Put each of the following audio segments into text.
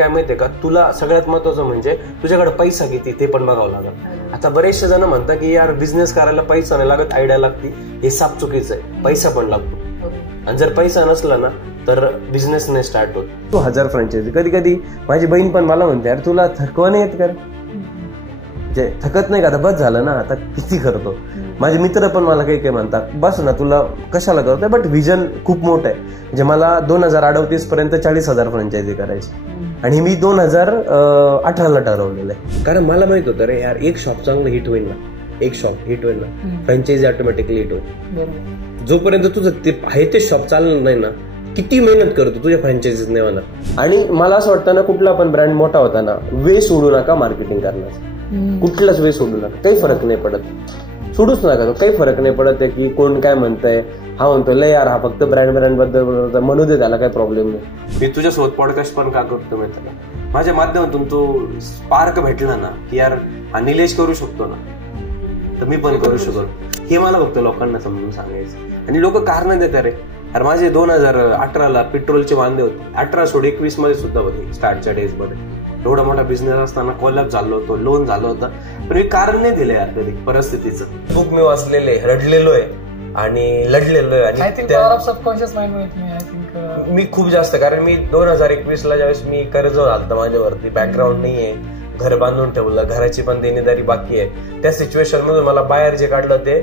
काय माहितीये का, तुला सगळ्यात महत्वाचं म्हणजे तुझ्याकडे पैसा किती ते पण बघावं लागेल. आता बरेचसे जण म्हणतात की यार बिझनेस करायला पैसा नाही लागत, आयडिया लागते. हे साप चुकीचं आहे. पैसा पण लागतो, आणि जर पैसा नसला ना तर बिझनेस नाही स्टार्ट होत. 1000 फ्रँचायझी. कधी कधी माझी बहीण पण मला म्हणते, यार तुला थकवा नाही येत का, म्हणजे थकत नाही का, आता बस झालं ना, आता किती करतो. माझे मित्र पण मला काही काही म्हणतात, बस ना तुला कशाला करतोय. बट व्हिजन खूप मोठं आहे. म्हणजे मला 2038 पर्यंत 40,000 फ्रँचायझी करायची, आणि मी 2018ला ठरवलेलं आहे. कारण मला माहित होतं रे यार, एक शॉप चांगलं हिट होईल ना, एक शॉप हिट होईल ना, फ्रँचायझी ऑटोमॅटिकली हिट होईल. जोपर्यंत तुझं ते आहे ते शॉप चाललं नाही ना, किती मेहनत करतो तुझ्या फ्रँचायझीज नाही होणार. आणि मला असं वाटतं ना, कुठला पण ब्रँड मोठा होता ना, वे सोडू नका मार्केटिंग करण्याचा. कुठलाच वे सोडू नका, काही फरक नाही पडत. सोडूच नका, काही फरक नाही पडत आहे की कोण काय म्हणतंय. हा म्हणतो लय यार, हा फक्त ब्रँड बद्दल म्हणू दे, त्याला काही प्रॉब्लेम नाही. मी तुझ्यासोबत पॉडकास्ट पण का करतो माहिती का, माझ्या माध्यमातून तो स्पार्क भेटला ना की यार हा निलेश करू शकतो ना, तर मी पण करू शकतो. हे मला फक्त लोकांना समजून सांगायचं. आणि लोक कारण देतात रे. अरे माझे 2018ला पेट्रोलचे वांदे होते, 18-21 मध्ये सुद्धा होते स्टार्टच्या डेज मध्ये. एवढा मोठा बिझनेस असताना कोलॅप्स झालो होतो, लोन झालं होतं, पण मी कारण नाही दिलं यार कधी परिस्थितीचं. बुक मी वाचलेले, रडलेलो आहे आणि लढलेलो आहे. आणि मी खूप जास्त, कारण मी 2021ला ज्यावेळेस मी कर्ज झालं माझ्यावरती, बॅकग्राऊंड नाहीये, घर बांधून ठेवलं, घराची पण देणीदारी बाकी आहे, त्या सिच्युएशन मधून मला बाहेर जे काढलं ते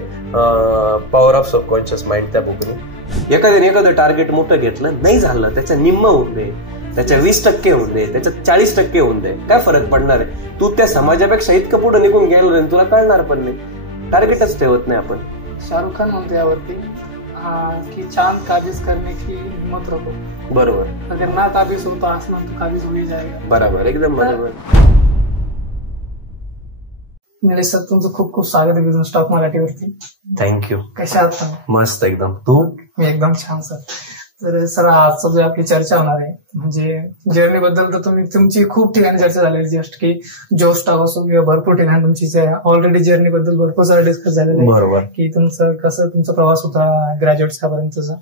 पॉवर ऑफ सबकॉन्शियस माइंड त्या बुकनी. एखादं टार्गेट मोठं घेतलं, नाही झालं, त्याच्या निम्म होऊन दे, त्याच्या 20% होऊन दे, त्याच्या 40% होऊन दे, काय फरक पडणार आहे. तू त्या समाजापेक्षा इतकं पुढे निघून गेलो रे, तुला कळणार पण नाही. टार्गेटच ठेवत नाही आपण. शाहरुख खान म्हणतो यावरती की चांद काबिज करने की हिम्मत रखो. बरोबर. अगर ना काबिज हो तो आसमान तो काबिज हो ही जाएगा. बरोबर, एकदम बरोबर. निलेश सर, तुमचं खूप खूप स्वागत आहे बिझनेस टॉक मराठीवरती. थँक्यू. कशा आहात? मस्त एकदम. तू? मी एकदम छान सर. तर सर आजचं जो आपली चर्चा होणार आहे, म्हणजे जर्नी बद्दल तर तुमची खूप ठिकाणी चर्चा झालेली, जस्ट की जोश स्टॉक असो किंवा भरपूर ठिकाणी तुमची ऑलरेडी जर्नी बद्दल भरपूर सारं डिस्कस झालेलं आहे की तुमचा प्रवास होता ग्रॅज्युएट्स पर्यंतचा.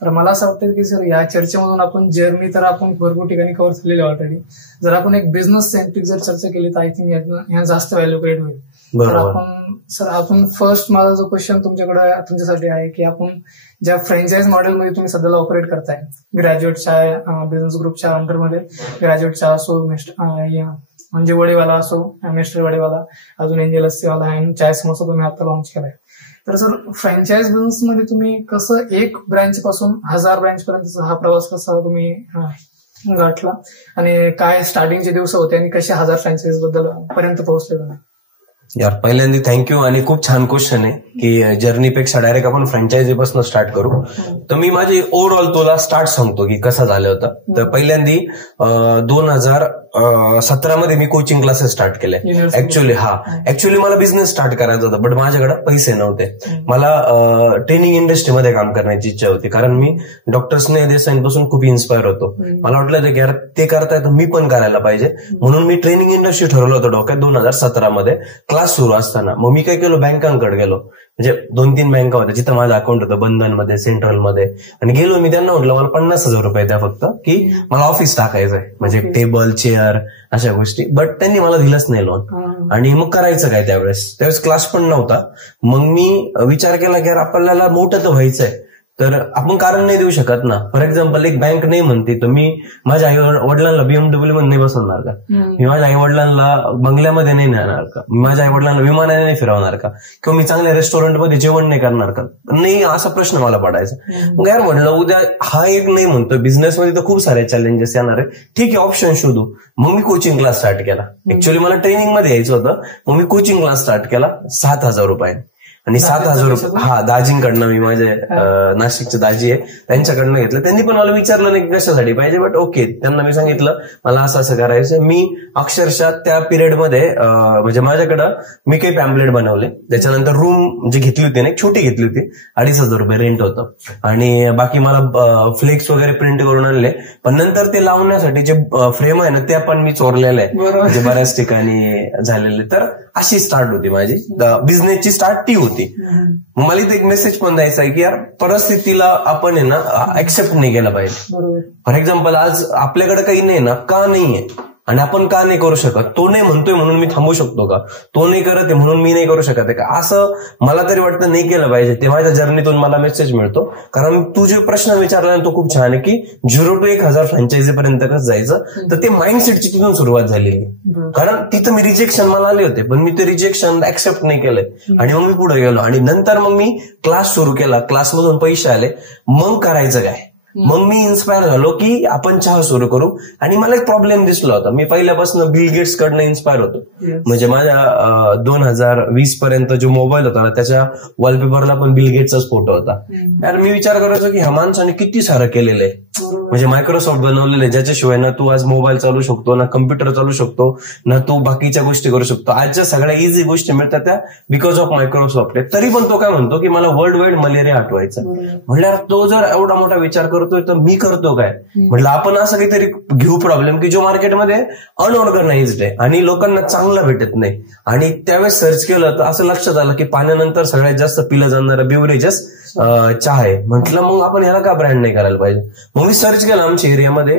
तर मला असं वाटतं की सर या चर्चेमधून आपण जर्नी तर आपण भरपूर ठिकाणी कव्हर झालेली ऑलरेडी. जर आपण एक बिझनेस सेंट्रिक जर चर्चा केली तर आय थिंक या जास्त व्हॅल्यू क्रिएट होईल. तर आपण फर्स्ट माझा जो क्वेश्चन तुमच्यासाठी आहे की आपण ज्या फ्रँचायझ मॉडेलमध्ये तुम्ही सध्याला ऑपरेट करताय, ग्रॅज्युएटच्या बिझनेस ग्रुपच्या अंडरमध्ये, ग्रॅज्युएटच्या असो, म्हणजे वडेवाला असो, मिस्टर वडेवाला, अजून एंजल अस्सीवाला आणि चाय समोसा तुम्ही आता लॉन्च केलाय. तर सर फ्रँचायझ बिझनेस मध्ये तुम्ही कसं एक ब्रँच पासून 1000 ब्रँच पर्यंतचा हा प्रवास कसा तुम्ही गाठला, आणि काय स्टार्टिंगचे दिवस होते आणि कसे 1000 फ्रँचायझ बद्दल पर्यंत पोहोचले तुम्ही? यार पहिल्यांदा थँक्यू, आणि खूप छान क्वेश्चन आहे की जर्नीपेक्षा डायरेक्ट आपण फ्रँचायझी पासून स्टार्ट करू. तर मी माझी ओव्हरऑल तुला स्टार्ट सांगतो की कसं झालं होतं. तर पहिल्यांदी 2017 मध्ये मी कोचिंग क्लासेस स्टार्ट केले. ऍक्च्युली मला बिझनेस स्टार्ट करायचा होता, बट माझ्याकडे पैसे नव्हते. मला ट्रेनिंग इंडस्ट्रीमध्ये काम करण्याची इच्छा होती, कारण मी डॉक्टर स्नेह देसाईंपासून खूप इन्स्पायर होतो. मला वाटलं की यार ते करताय तर मी पण करायला पाहिजे, म्हणून मी ट्रेनिंग इंडस्ट्री ठरवलं होतं डोक्यात 2017 मध्ये क्लास सुरू असताना. मग मी काय केलं, बँकांकडे गेलो, म्हणजे 2-3 बँका होत्या जिथं माझं अकाउंट होतं, बंधनमध्ये, सेंट्रलमध्ये. आणि गेलो मी, त्यांना म्हटलं मला 50,000 रुपये द्या फक्त, की मला ऑफिस टाकायचंय, म्हणजे टेबल, चेअर, अशा गोष्टी. बट त्यांनी मला दिलंच नाही लोन. आणि मग करायचं काय, त्यावेळेस क्लास पण नव्हता. मग मी विचार केला की यार आपल्याला मोठं तर व्हायचंय, तर आपण कारण नाही देऊ शकत ना. फॉर एक्झाम्पल एक बँक नाही म्हणते, तर मी माझ्या आई वडिलांना बीएमडब्ल्यू मध्ये नाही बसवणार का, मी माझ्या आई वडिलांना बंगल्यामध्ये नाही नेणार का, मी माझ्या आई वडिलांना विमानाने नाही फिरवणार का, किंवा मी चांगल्या रेस्टॉरंटमध्ये जेवण नाही करणार का, नाही, असा प्रश्न मला पडायचा. मग यार म्हटलं उद्या हा एक नाही म्हणतोय, बिझनेसमध्ये तर खूप सारे चॅलेंजेस येणार आहे, ठीक आहे ऑप्शन शोधू. मग मी कोचिंग क्लास स्टार्ट केला. ऍक्च्युअली मला ट्रेनिंग मध्ये यायचं होतं, मग मी कोचिंग क्लास स्टार्ट केला 7,000 रुपये. आणि 7,000 रुपये दाजींकडनं, मी माझे नाशिकचे दाजी आहे त्यांच्याकडनं घेतलं. त्यांनी पण मला विचारलं नाही की कशासाठी पाहिजे, बट ओके, त्यांना मी सांगितलं मला असं असं करायचं. मी अक्षरशः त्या पिरियडमध्ये म्हणजे माझ्याकडं मी काही पॅम्पलेट बनवले, त्याच्यानंतर रूम जी घेतली होती ना, एक छोटी घेतली होती, 2,500 रुपये रेंट होतं, आणि बाकी मला फ्लेक्स वगैरे प्रिंट करून आणले. पण नंतर ते लावण्यासाठी जे फ्रेम आहे ना, त्या पण मी चोरलेलं आहे, म्हणजे बऱ्याच ठिकाणी झालेले. तर अशी स्टार्ट होती माझी बिझनेसची, स्टार्ट ती होती. नव्हती. मला इथे एक मेसेज पण द्यायचा आहे की यार परिस्थितीला आपण आहे ना ऍक्सेप्ट नाही केलं पाहिजे. फॉर एक्झाम्पल आज आपल्याकडे काही नाही ना, का नाहीये आणि आपण का नाही करू शकत? तो नाही म्हणतोय म्हणून मी थांबू शकतो का? तो नाही करत आहे म्हणून मी नाही करू शकत आहे का? असं मला तरी वाटतं नाही केलं पाहिजे. ते माझ्या जर्नीतून मला मेसेज मिळतो. कारण तू जे प्रश्न विचारला तो खूप छान आहे की 0 to 1000 फ्रँचायझी पर्यंत कसं जायचं, तर ते माइंडसेटची तिथून सुरुवात झालेली. कारण तिथं मी रिजेक्शन मला आले होते, पण मी ते रिजेक्शन ऍक्सेप्ट नाही केलंय आणि मग मी पुढे गेलो आणि नंतर मग मी क्लास सुरू केला. क्लासमधून पैसे आले. मग करायचं काय? मग मी इन्स्पायर झालो की आपण चहा सुरू करू. आणि मला एक प्रॉब्लेम दिसला होता. मी पहिल्यापासून बिल गेट्स कडनं इन्स्पायर होतो. म्हणजे माझ्या 2020 पर्यंत जो मोबाईल होता ना त्याच्या वॉलपेपरला पण बिल गेट्सचाच फोटो होता. यार मी विचार करायचो की ह्या माणसाने किती सारं केलेलं आहे. म्हणजे मायक्रोसॉफ्ट बनवलेलं आहे ज्याच्याशिवाय ना तू आज मोबाईल चालू शकतो, ना कम्प्युटर चालू शकतो, ना तू बाकीच्या गोष्टी करू शकतो. आजच्या सगळ्या इझी गोष्टी मिळतात त्या बिकॉज ऑफ मायक्रोसॉफ्ट आहे. तरी पण तो काय म्हणतो की मला वर्ल्ड वाईड मलेरिया हटवायचा. म्हटल्यावर तो जर एवढा मोठा विचार करतोय तर मी करतो काय? म्हटलं आपण असं काहीतरी घेऊ प्रॉब्लेम की जो मार्केटमध्ये अनऑर्गनाइज्ड आहे आणि लोकांना चांगला भेटत नाही. आणि त्यावेळेस सर्च केलं तर असं लक्षात आलं की पाण्यानंतर सगळ्यात जास्त पिलं जाणारं बिव्हरेजेस चहा आहे. म्हटलं मग आपण याला का ब्रँड नाही करायला पाहिजे? मग मी सर्च केलं आमच्या एरियामध्ये.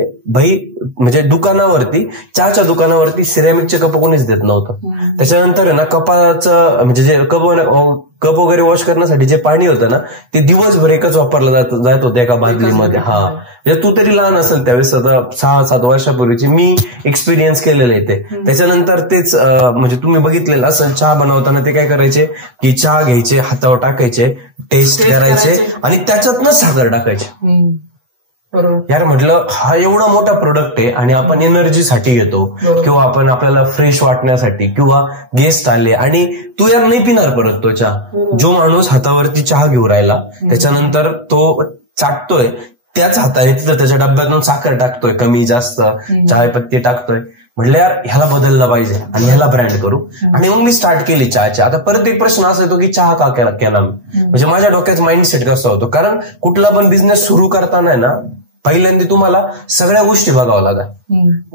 म्हणजे दुकानावरती, चहाच्या दुकानावरती सिरॅमिकचे कप कोणीच देत नव्हतं. त्याच्यानंतर आहे ना कपाचं म्हणजे जे कप वगैरे वॉश करण्यासाठी जे पाणी होतं ना ते दिवसभर एकच वापरलं जात होतं एका बादलीमध्ये. म्हणजे तू तरी लहान असेल त्यावेळेस, आता 6-7 वर्षापूर्वीची मी एक्सपिरियन्स केलेलं आहे ते. त्याच्यानंतर तेच म्हणजे तुम्ही बघितलेलं असं चहा बनवताना ते काय करायचे की चहा घ्यायचे, हातावर टाकायचे, टेस्ट करायचे आणि त्याच्यातनं साखर टाकायचे. यार म्हटलं हा एवढा मोठा प्रोडक्ट आहे आणि आपण एनर्जीसाठी घेतो किंवा आपण आपल्याला फ्रेश वाटण्यासाठी किंवा गेस्ट आले आणि तू यार नाही पिणार परत तो चहा. जो माणूस हातावरती चहा घेऊन राहिला त्याच्यानंतर तो चाटतोय त्याच हाताने तिथं त्याच्या डब्यातून साखर टाकतोय, कमी जास्त चाय पत्ती टाकतोय. म्हटलं यार ह्याला बदललं पाहिजे आणि ह्याला ब्रँड करू. आणि मग मी स्टार्ट केली चहाची. आता परत एक प्रश्न असा येतो की चहा का केला म्हणजे माझ्या डोक्यात माइंडसेट कसा होतो. कारण कुठला पण बिझनेस सुरू करताना ना पहिल्यांदा तुम्हाला सगळ्या गोष्टी बघावं लागतात.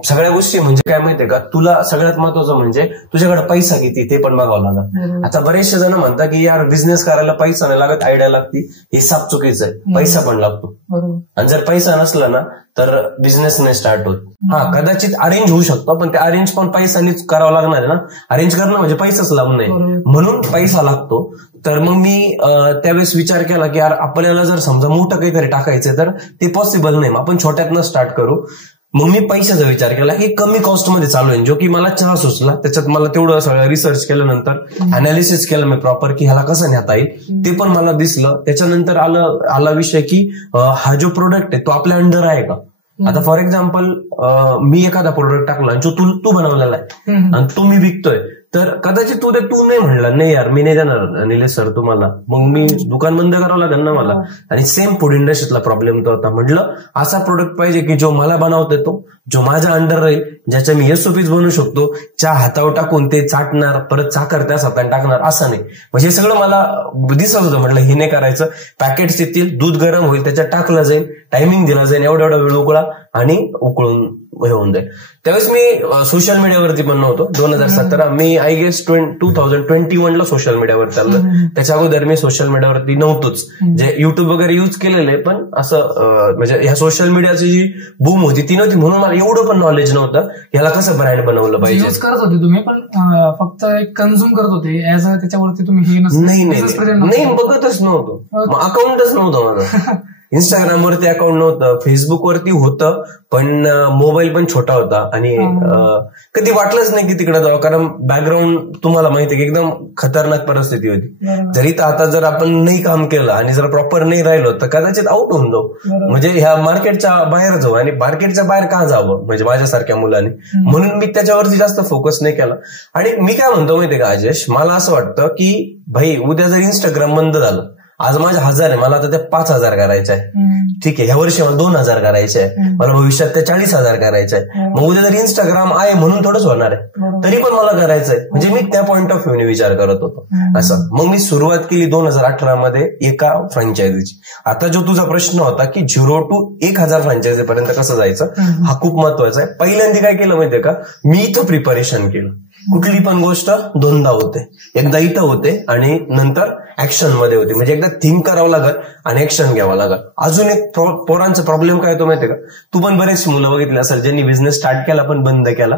सगळ्या गोष्टी म्हणजे काय माहितीये का, तुला सगळ्यात महत्वाचं म्हणजे तुझ्याकडे पैसा किती ते पण बघावं लागत. आता बरेचसे जण म्हणतात की यार बिझनेस करायला पैसा नाही लागत, आयडिया लागती. हे साप चुकीचं आहे. पैसा पण लागतो आणि जर पैसा नसला ना तर बिझनेस नाही स्टार्ट होत. कदाचित अरेंज होऊ शकतो पण ते अरेंज पण पैसानेच करावं लागणार आहे ना. अरेंज करणं म्हणजे पैसाच लागू नये म्हणून पैसा लागतो. तर मग मी त्यावेळेस विचार केला की यार आपल्याला जर समजा मोठं काहीतरी टाकायचं तर ते पॉसिबल नाही, मग आपण छोट्यातनं स्टार्ट करू. मग मी पैशाचा विचार केला की कमी कॉस्टमध्ये चालू आहे, जो की मला चहा सुचला. त्याच्यात मला तेवढं सगळं रिसर्च केल्यानंतर अनालिसिस केलं मी प्रॉपर की ह्याला कसं नेता येईल ते पण मला दिसलं. त्याच्यानंतर आला विषय की हा जो प्रोडक्ट आहे तो आपल्या अंडर आहे का. आता फॉर एक्झाम्पल मी एखादा प्रोडक्ट टाकला जो तू बनवलेला आहे आणि तो मी विकतोय, तर कदाचित तू नाही म्हणला नाही यार मी नाही देणार निलेश सर तुम्हाला, मग मी दुकान बंद करावं लागेल ना मला. आणि सेम फूड इंडस्ट्रीतला प्रॉब्लेम तो होता. म्हटलं असा प्रोडक्ट पाहिजे की जो मला बनवता येतो, जो माझ्या अंडर राहील, ज्याच्या मी एसओपीच बनवू शकतो. चहा हातावर टाकून ते चाटणार, परत साखर त्याच हाताने टाकणार असं नाही. म्हणजे हे सगळं मला दिसत होतं. म्हटलं हे नाही करायचं. पॅकेट्स येतील, दूध गरम होईल, त्याच्यात टाकलं जाईल, टायमिंग दिला जाईल, एवढा वेळ उकळा आणि उकळून होऊन जाईल. त्यावेळेस मी सोशल मीडियावरती पण नव्हतो. 2017 मी आय गेस 2021 ला सोशल मीडियावर चाललं. त्याच्या अगोदर मी सोशल मीडियावरती नव्हतोच. जे युट्यूब वगैरे युज केलेलं आहे पण असं म्हणजे ह्या सोशल मीडियाची जी बूम होती ती नव्हती म्हणून मला एवढं पण नॉलेज नव्हतं ह्याला कसं ब्रँड बनवलं पाहिजे. यूज करत होते तुम्ही पण फक्त एक कन्झ्युम करत होते ऍज त्याच्यावरती तुम्ही हे नाही बघतच नव्हतो. अकाउंटच नव्हतं माझं. इंस्टाग्रामवरती अकाउंट नव्हतं, फेसबुकवरती होतं पण मोबाईल पण छोटा होता आणि कधी वाटलंच नाही की तिकडे जावं. कारण बॅकग्राऊंड तुम्हाला माहिती आहे की एकदम खतरनाक परिस्थिती होती. जरी तर आता जर आपण नाही काम केलं आणि जर प्रॉपर नाही राहिलो तर कदाचित आउट होऊन जाऊ. म्हणजे ह्या मार्केटच्या बाहेर जाऊ. आणि मार्केटच्या बाहेर का जावं म्हणजे माझ्यासारख्या मुलाने. म्हणून मी त्याच्यावरती जास्त फोकस नाही केला. आणि मी काय म्हणतो माहितीये का अजेश, मला असं वाटतं की भाई उद्या जर इंस्टाग्राम बंद झालं, आज माझे 1000 आहे, मला आता ते 5000 करायचे आहे. ठीक आहे, ह्या वर्षी मला 2000 करायचे आहे, मला भविष्यात ते 40,000 करायचे आहे. मग उद्या जर इंस्टाग्राम आहे म्हणून थोडंच होणार आहे, तरी पण मला करायचंय. म्हणजे मी त्या पॉइंट ऑफ व्ह्यूने विचार करत होतो असं. मग मी सुरुवात केली 2018 मध्ये एका फ्रँचायझीची. आता जो तुझा प्रश्न होता की 0 to 1000 फ्रँचायझी पर्यंत कसं जायचं, हा खूप महत्वाचा आहे. पहिल्यांदा काय केलं माहितीये का, मी इथं प्रिपरेशन केलं. कुठली पण गोष्ट दोनदा होते, एकदा इथं होते आणि नंतर ऍक्शन मध्ये होते. म्हणजे एकदा थिंक करावं लागत आणि ऍक्शन घ्यावं लागत. अजून एक पोरांचा प्रॉब्लेम काय होतो माहितीये का, तू पण बरेचशी मुलं बघितली असेल ज्यांनी बिझनेस स्टार्ट केला पण बंद केला.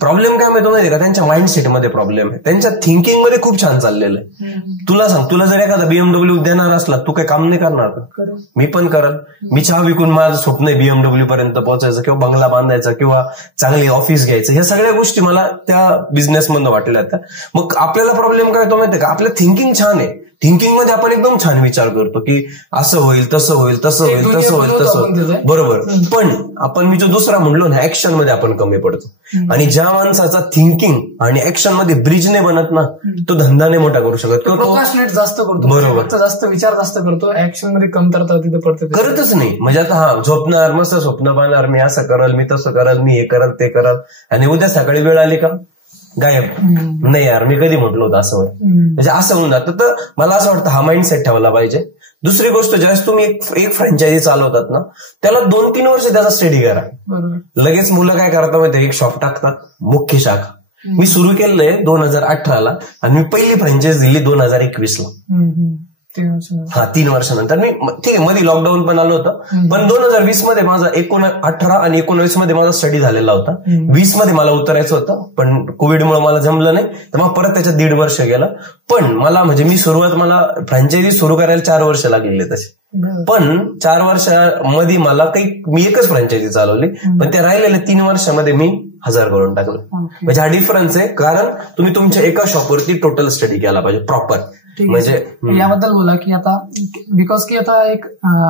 प्रॉब्लेम काय माहिती माहितीये का, त्यांच्या माइंडसेटमध्ये प्रॉब्लेम आहे, त्यांच्या थिंकिंग मध्ये खूप छान चाललेलं आहे. तुला सांग, तुला जर एखादा BMW देणार असला, तू काही काम नाही करणार का? मी पण करल. मी चहा विकून माझं स्वप्न आहे BMW पर्यंत पोहोचायचं, किंवा बंगला बांधायचा, किंवा चांगली ऑफिस घ्यायचं. ह्या सगळ्या गोष्टी मला त्या बिझनेसमधून वाटल्या होत्या. मग आपल्याला प्रॉब्लेम काय होतो माहितीये का, आपलं थिंकिंग छान आहे, थिंकिंग मध्ये आपण एकदम छान विचार करतो की असं होईल, तसं होईल, तसं होईल, तसं होईल, तसं होईल, बरोबर. पण आपण मी जो दुसरा म्हणलो ना, ऍक्शन मध्ये आपण कमी पडतो. आणि ज्या माणसाचा थिंकिंग आणि ऍक्शन मध्ये ब्रिज नाही बनत ना, तो धंदा नाही मोठा करू शकत. प्रोक्रास्टिनेट जास्त करतो, बरोबर, जास्त विचार जास्त करतो, ऍक्शन मध्ये कमतरता तिथे पडते, करतच नाही. म्हणजे आता झोपणार, मस्त स्वप्न पाहणार, मी असं करल, मी तसं करल, मी हे करल, ते करल, आणि उद्या सकाळी वेळ आली का गायब. नाही यार, मी कधी म्हटलं होतं असं होईल, म्हणजे असं होऊन जातं. तर मला असं वाटतं हा माइंडसेट ठेवला पाहिजे. दुसरी गोष्ट, ज्यावेळेस तुम्ही एक फ्रँचायझी चालवतात ना, त्याला 2-3 वर्ष त्याचा स्टडी करा. लगेच मुलं काय करतात माहिती, एक शॉप टाकतात, मुख्य शाखा. मी सुरू केलंय 2018 आणि मी पहिली फ्रँचायझी दिली 2021 हा 3 वर्षानंतर. मी ठीक आहे, मध्ये लॉकडाऊन पण आलं होतं, पण 2020 मध्ये माझा 18 आणि 19 मध्ये माझा स्टडी झालेला होता. 20 मध्ये मला उतरायचं होतं, पण कोविडमुळे मला जमलं नाही, तर मग परत त्याच्यात 1.5 वर्ष गेलं. पण मला म्हणजे मला फ्रँचायझी सुरू करायला 4 वर्ष लागलेले तसे. पण 4 वर्षामध्ये मी एकच फ्रँचायझी चालवली, पण त्या राहिलेल्या 3 वर्षामध्ये मी 1000 करून टाकलं. म्हणजे हा डिफरन्स आहे, कारण तुम्ही तुमच्या एका शॉपवरती टोटल स्टडी केला पाहिजे प्रॉपर. म्हणजे याबद्दल बोला की आता बिकॉज की आता एक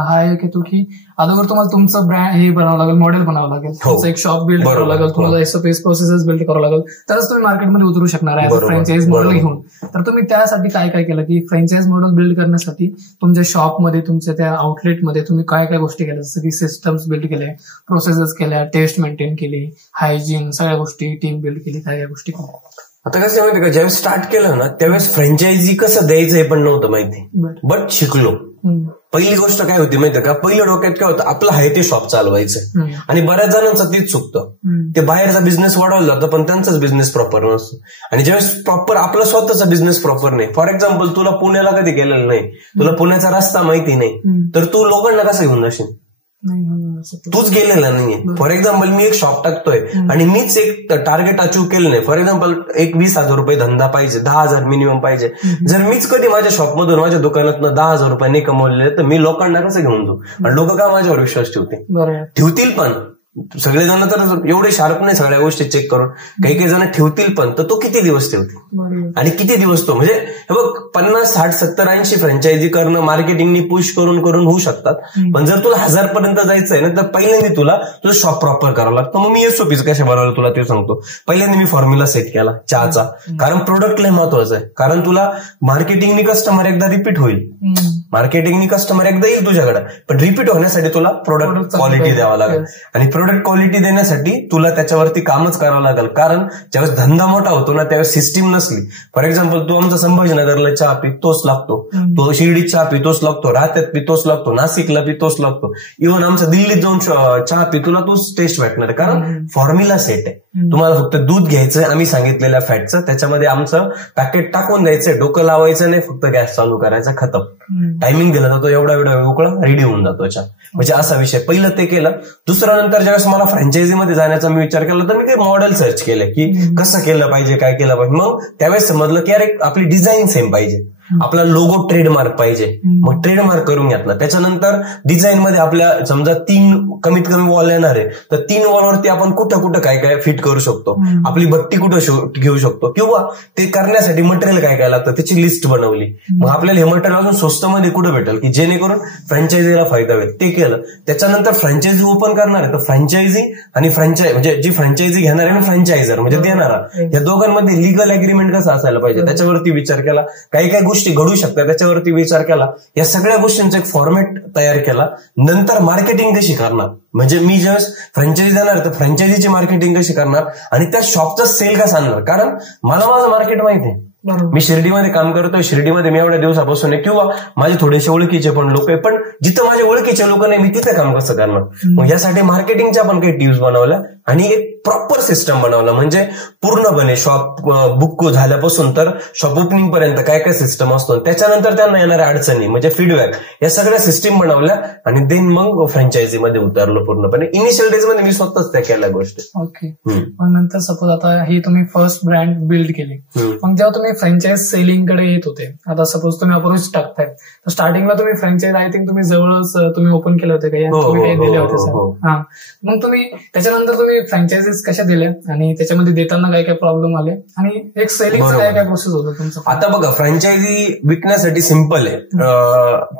हा एक येतो की अगोदर तुम्हाला तुमचं ब्रँड हे बनावं लागेल, मॉडेल बनावं लागेल, तुमचं एक शॉप बिल्ड करावं लागेल, तुम्हाला SOPs प्रोसेसेस बिल्ड करावं लागेल, तरच तुम्ही मार्केटमध्ये उतरू शकणार आहे फ्रँचाइज मॉडेल घेऊन. तर तुम्ही त्यासाठी काय काय केलं की फ्रँचाइज मॉडेल बिल्ड करण्यासाठी तुमच्या शॉपमध्ये, तुमच्या त्या आउटलेटमध्ये तुम्ही काय काय गोष्टी केल्या, जसं की सिस्टम्स बिल्ड केले, प्रोसेसेस केल्या, टेस्ट मेंटेन केली, हायजीन, सगळ्या गोष्टी, टीम बिल्ड केली, काय गोष्टी केल्या. आता कसं माहिती का, ज्यावेळेस स्टार्ट केलं ना, त्यावेळेस फ्रँचायझी कसं द्यायचं हे पण नव्हतं माहिती, बट शिकलो. पहिली गोष्ट काय होती माहिती का, पहिल्या डोक्यात काय होतं, आपलं आहे ते शॉप चालवायचं. आणि बऱ्याच जणांचं तेच चुकतं, ते बाहेरचा बिझनेस वाढवला जातं पण त्यांचाच बिझनेस प्रॉपर नसतो. आणि ज्यावेळेस प्रॉपर आपला स्वतःचा बिझनेस प्रॉपर नाही, फॉर एक्झाम्पल तुला पुण्याला कधी गेलेलं नाही, तुला पुण्याचा रस्ता माहिती नाही, तर तू लोकांना कसं घेऊन जाशील, तूच गेलेला नाहीये. फॉर एक्झाम्पल मी एक शॉप टाकतोय आणि मीच एक टार्गेट अचीव्ह केलं नाही, फॉर एक्झाम्पल एक 20,000 रुपये धंदा पाहिजे, 10,000 मिनिमम पाहिजे. जर मीच कधी माझ्या शॉपमधून, माझ्या दुकानातनं 10,000 रुपये नाही कमवलेले, तर मी लोकांना कसं घेऊन जाऊ. आणि लोक का माझ्यावर विश्वास ठेवतील पण सगळेजण तर एवढे शार्प नाही सगळ्या गोष्टी चेक करून, काही जण ठेवतील पण, तर तो किती दिवस ठेवतील आणि किती दिवस तो, म्हणजे हे बघ 50, 60, 70, 80 फ्रँचायझी करणं, मार्केटिंगनी पुश करून होऊ शकतात. पण जर तुला 1000 पर्यंत जायचं आहे ना, तर पहिल्यांदा तुझं शॉप प्रॉपर करावं लागतं. मग मी SOPs कशा बनवलं तुला ते सांगतो. पहिल्यांदा मी फॉर्म्युला सेट केला चहाचा, कारण प्रोडक्ट लय महत्वाचं आहे. कारण तुला मार्केटिंगनी कस्टमर एकदा रिपीट होईल, मार्केटिंगनी कस्टमर एकदा येईल तुझ्याकडे, पण रिपीट होण्यासाठी तुला प्रोडक्ट क्वालिटी द्यावा लागेल. आणि प्रोडक्ट क्वालिटी देण्यासाठी तुला त्याच्यावरती कामच करावं लागेल. कारण ज्यावेळेस धंदा मोठा होतो ना, त्यावेळेस सिस्टीम नसली, फॉर एक्झाम्पल तू आमचा संभाजीनगरला चहा पितोच लागतो, तो शिर्डीत चहा पितोच लागतो, राहत्यात पितोच लागतो, नाशिकला पितोच लागतो, इव्हन आमचा दिल्लीत जाऊन चहा पी तुला तोच टेस्ट भेटणार आहे. कारण फॉर्म्युला सेट आहे. तुम्हाला फक्त दूध घ्यायचं आम्ही सांगितलेल्या फॅटचं, त्याच्यामध्ये आमचं पॅकेट टाकून द्यायचंय, डोकं लावायचं नाही, फक्त गॅस चालू करायचा, खतम. टायमिंग दिला जातो, एवढा वेळ उकळा रेडी होऊन जातो चहा. म्हणजे असा विषय. पहिलं ते केलं. दुसऱ्या नंतर ज्यावेळेस मला फ्रँचायझीमध्ये जाण्याचा मी विचार केला, तर मी काही मॉडेल सर्च केलं की कसं केलं पाहिजे, काय केलं पाहिजे. मग त्यावेळेस समजलं की अरे आपली डिझाईन सेम पाहिजे, आपला लोगो ट्रेडमार्क पाहिजे. मग ट्रेडमार्क करून घेतला. त्याच्यानंतर डिझाईन मध्ये आपल्या समजा 3 कमीत कमी वॉल येणार आहे, तर 3 वॉलवरती आपण कुठं कुठं काय काय फिट करू शकतो, आपली भट्टी कुठं घेऊ शकतो, किंवा ते करण्यासाठी मटेरियल काय काय लागतं त्याची लिस्ट बनवली. मग आपल्याला हे मटेरियल अजून स्वस्तमध्ये कुठं भेटेल की जेणेकरून फ्रँचायझीला फायदा होईल, ते केलं. त्याच्यानंतर फ्रँचायझी ओपन करणार आहे, तर फ्रँचायझी आणि म्हणजे जी फ्रँचायझी घेणार आहे आणि फ्रँचायझर म्हणजे देणारा, या दोघांमध्ये लिगल अग्रीमेंट कसं असायला पाहिजे त्याच्यावरती विचार केला. काही काही गोष्टी घडू शकतात त्याच्यावरती विचार केला. या सगळ्या गोष्टींचा एक फॉर्मॅट तयार केला. नंतर मार्केटिंग कशी करणार, म्हणजे मी ज्यावेळेस फ्रँचायझी देणार तर फ्रँचायझीची मार्केटिंग कशी करणार आणि त्या शॉपचा सेल कसा आणणार. कारण मला माझं मार्केट माहिती आहे. मी शिर्डीमध्ये काम करतोय, शिर्डीमध्ये मी एवढ्या दिवसापासून आहे, किंवा माझे थोडेसे ओळखीचे पण लोक आहे, पण जिथं माझे ओळखीचे लोक नाही मी तिथे काम कसं करणार. मग यासाठी मार्केटिंगच्या पण काही टिप्स बनवल्या आणि एक प्रॉपर सिस्टम बनवला, म्हणजे पूर्णपणे शॉप बुक झाल्यापासून तर शॉप ओपनिंग पर्यंत काय काय सिस्टम असतो, त्याच्यानंतर त्यांना येणाऱ्या अडचणी म्हणजे फीडबॅक, या सगळ्या सिस्टीम बनवल्या आणि देन मग फ्रँचायझी मध्ये उतरलो पूर्णपणे. इनिशियल डेज मध्ये मी स्वतःच त्या केल्या गोष्टी. ओके. पण नंतर सपोज आता ही तुम्ही फर्स्ट ब्रँड बिल्ड केली, मग जेव्हा तुम्ही फ्रँचायझ सेलिंग कडे येत होते, आता सपोज तुम्ही अप्रोच टाकताय, तर स्टार्टिंगला तुम्ही फ्रँचायझ आय थिंक तुम्ही जवळच तुम्ही ओपन केले होते काही दिले होते. हा, मग तुम्ही त्याच्यानंतर तुम्ही फ्रँचायझीज कशा दिल्या आणि त्याच्यामध्ये देताना काय काय प्रॉब्लेम आले आणि एक सेलिंग काय काय प्रोसेस होतं तुमचं? आता बघा, फ्रँचायझी विकण्यासाठी सिम्पल आहे.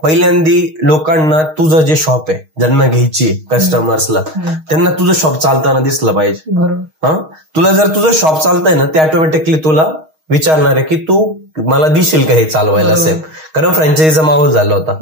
पहिल्यांदी लोकांना तुझं जे शॉप आहे ज्यांना घ्यायची कस्टमर्सला, त्यांना तुझं शॉप चालताना दिसलं पाहिजे. तुला जर तुझं शॉप चालतंय ना, ते ऑटोमॅटिकली तुला विचारणार आहे की तू मला दिशील का हे चालवायला सेफ, कारण फ्रँचायझीचा माहोल झाला होता.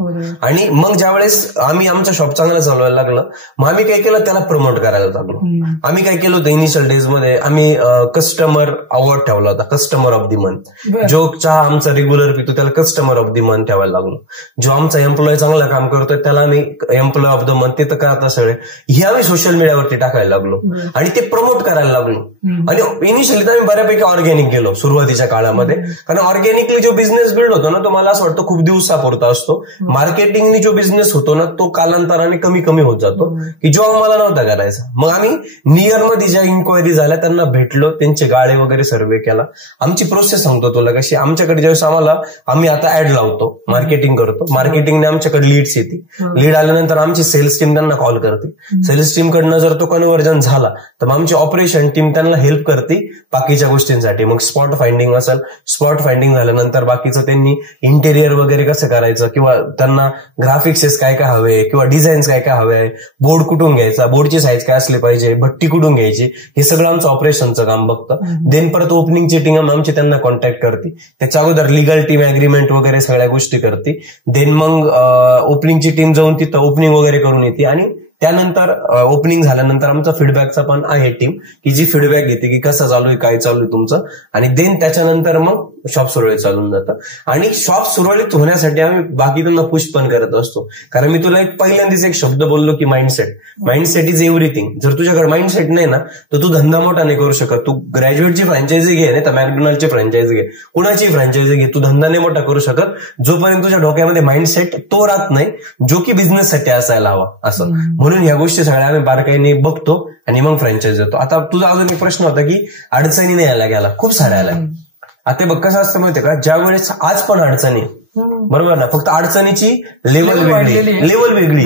आणि मग ज्यावेळेस आम्ही आमचं शॉप चांगलं चालवायला लागलं, मग आम्ही काय केलं, त्याला प्रमोट करायला लागलो. आम्ही काय केलं होतं, इनिशियल डेज मध्ये आम्ही कस्टमर अवॉर्ड ठेवला होता, कस्टमर ऑफ दी मंथ. जो चहा आमचा रेग्युलर पितो त्याला कस्टमर ऑफ दी मंथ ठेवायला लागलो. जो आमचा एम्प्लॉय चांगलं काम करतोय त्याला आम्ही एम्प्लॉय ऑफ द मंथ, ते तर काय आता सगळे हे आम्ही सोशल मीडियावरती टाकायला लागलो आणि ते प्रमोट करायला लागलो. आणि इनिशियली तर आम्ही बऱ्यापैकी ऑर्गॅनिक गेलो सुरुवातीच्या काळामध्ये, कारण ऑर्गॅनिकली जो बिझनेस बिल्ड होतो ना, तो मला असं वाटतं खूप दिवसापुरता असतो. मार्केटिंगनी जो बिझनेस होतो ना, तो कालांतराने कमी कमी होत जातो, की जो आम्हाला नव्हता करायचा. मग आम्ही नियर मध्ये ज्या इन्क्वायरी झाल्या त्यांना भेटलो, त्यांचे गाळे वगैरे सर्वे केला. आमची प्रोसेस सांगतो तुला कशी. आमच्याकडे ज्यावेळेस आम्ही आता ऍड लावतो, मार्केटिंग करतो, मार्केटिंगने आमच्याकडे लीड्स येते. लीड आल्यानंतर आमची सेल्स टीम त्यांना कॉल करते. सेल्स टीम कडनं जर तो कन्व्हर्जन झाला तर मग आमची ऑपरेशन टीम त्यांना हेल्प करते बाकीच्या गोष्टींसाठी. मग स्पॉट फाइंडिंग असेल, स्पॉट फाइंडिंग झाल्यानंतर बाकीचं त्यांनी इंटेरियर वगैरे कसं करायचं, किंवा त्यांना ग्राफिक्सेस काय काय हवे, किंवा डिझाईन्स काय काय हवे, बोर्ड कुठून घ्यायचा, बोर्डची साईज काय असली पाहिजे, भट्टी कुठून घ्यायची, हे सगळं आमचं ऑपरेशनचं काम बघतं. देन परत ओपनिंगची टीम आमची त्यांना कॉन्टॅक्ट करते. त्याच्या अगोदर लिगल टीम अग्रीमेंट वगैरे सगळ्या गोष्टी करते. देन मग ओपनिंगची टीम जाऊन तिथं ओपनिंग वगैरे करून येते. आणि त्यानंतर ओपनिंग झाल्यानंतर आमचा फीडबॅकचा पण आहे टीम, की जी फीडबॅक घेते की कसं चालू आहे, काय चालू आहे तुमचं. आणि देन त्याच्यानंतर मग शॉप सुरळीत चालून जातं. आणि शॉप सुरळीत होण्यासाठी आम्ही बाकी त्यांना पुश पण करत असतो. कारण मी तुला पहिल्यांदाच एक शब्द बोललो की माइंडसेट इज एव्हरीथिंग. जर तुझ्याकडे माइंडसेट नाही ना, तर तू धंदा मोठा नाही करू शकत. तू ग्रॅज्युएटची फ्रँचायझी घे, नाही तर मॅकडोनल्डची फ्रँचायझी घे, कुणाची फ्रँचायझी घे, तू धंदा नाही मोठा करू शकत जोपर्यंत तुझ्या डोक्यामध्ये माइंडसेट तो राहत नाही जो की बिझनेससाठी असायला हवा. असं म्हणून या गोष्टी सगळ्या आम्ही बारकाईने बघतो आणि मग फ्रँचायझी देतो. आता तुझा अजून एक प्रश्न होता की अडचणी नाही आल्या गेला, खूप साऱ्या आल्या. आता बघ कसं असतं माहितीये का, ज्या वेळेस आज पण अडचणी, बरोबर ना, फक्त अडचणीची लेवल वेगळी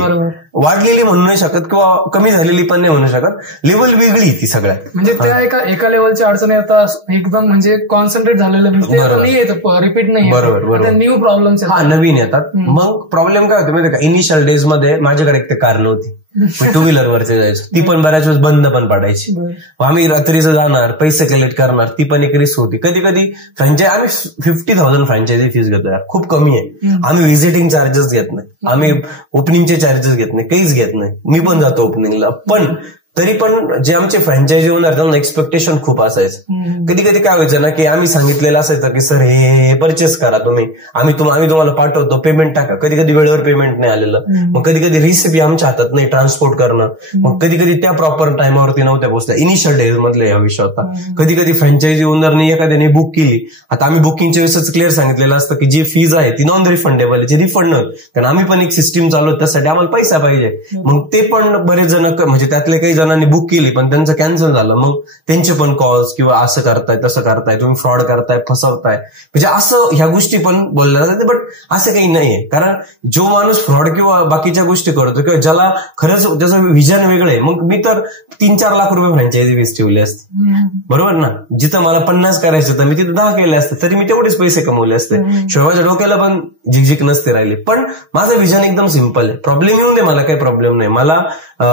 वाढलेली म्हणू नाही शकत किंवा कमी झालेली पण नाही म्हणू शकत, लेवल वेगळी ती सगळ्या. म्हणजे त्या एका लेवलची अडचणी आता एकदम म्हणजे कॉन्सन्ट्रेट झालेलं नाही येत, रिपीट नाही, बरोबर, न्यू प्रॉब्लेम्स नवीन येतात. मग प्रॉब्लेम काय होतो माहिती का, इनिशियल डेज मध्ये माझ्याकडे एक कार नव्हती, टू व्हीलर वरती जायचो, ती पण बऱ्याच वेळेस बंद पण पडायची. आम्ही रात्रीचं जाणार, पैसे कलेक्ट करणार, ती पण एक रिस्क होती. कधी कधी आम्ही 50,000 फ्रँचायझी फीस घेतो यार, खूप कमी आहे. आम्ही व्हिजिटिंग चार्जेस घेत नाही, आम्ही ओपनिंगचे चार्जेस घेत नाही, काहीच घेत नाही. मी पण जातो ओपनिंगला, पण तरी पण जे आमचे फ्रँचायझी ओनर त्यांना एक्सपेक्टेशन खूप असायचं. कधी कधी काय व्हायचं ना, की आम्ही सांगितलेलं असायचं की सर हे परचेस करा तुम्ही, आम्ही तुम्हाला पाठवतो, पेमेंट टाका. कधी कधी वेळेवर पेमेंट नाही आलेलं, मग कधी कधी रिसिप्ट आमच्या हातात नाही, ट्रान्सपोर्ट करणं, मग कधी कधी त्या प्रॉपर टाइमावरती नव्हत्या पोहोचल्या. इनिशियल डेज मधले हा विषय होता. कधी कधी फ्रँचायझी ओनरने एखाद्याने बुक केली, आता आम्ही बुकिंगच्या वेळेसच क्लिअर सांगितलेलं असतं की जी फीज आहे ती नॉन रिफंडेबल आहे, जी रिफंड नव्हती, कारण आम्ही पण एक सिस्टीम चालवतो, त्यासाठी आम्हाला पैसा पाहिजे. मग ते पण बरेच जण, म्हणजे त्यातले काही जणांनी बुक केली पण त्यांचं कॅन्सल झालं, मग त्यांचे पण कॉल्स किंवा असं करताय तसं करताय, तुम्ही फ्रॉड करताय, फसवताय, म्हणजे असं ह्या गोष्टी पण बोलल्या जाते. बट असं काही नाहीये, कारण जो माणूस फ्रॉड किंवा बाकीच्या गोष्टी करतो किंवा ज्याला खरंच त्याचं विजन वेगळं आहे, मग मी तर 3-4 लाख रुपये फ्रँचायझी फीस ठेवली असते, बरोबर ना. जिथं मला 50 करायचं तर मी तिथे 10 केले असते, तरी मी तेवढेच पैसे कमवले असते, शिवाय डोक्याला पण झिकझिक नसते राहिली. पण माझं विजन एकदम सिम्पल आहे. प्रॉब्लेम येऊन दे, मला काही प्रॉब्लेम नाही. मला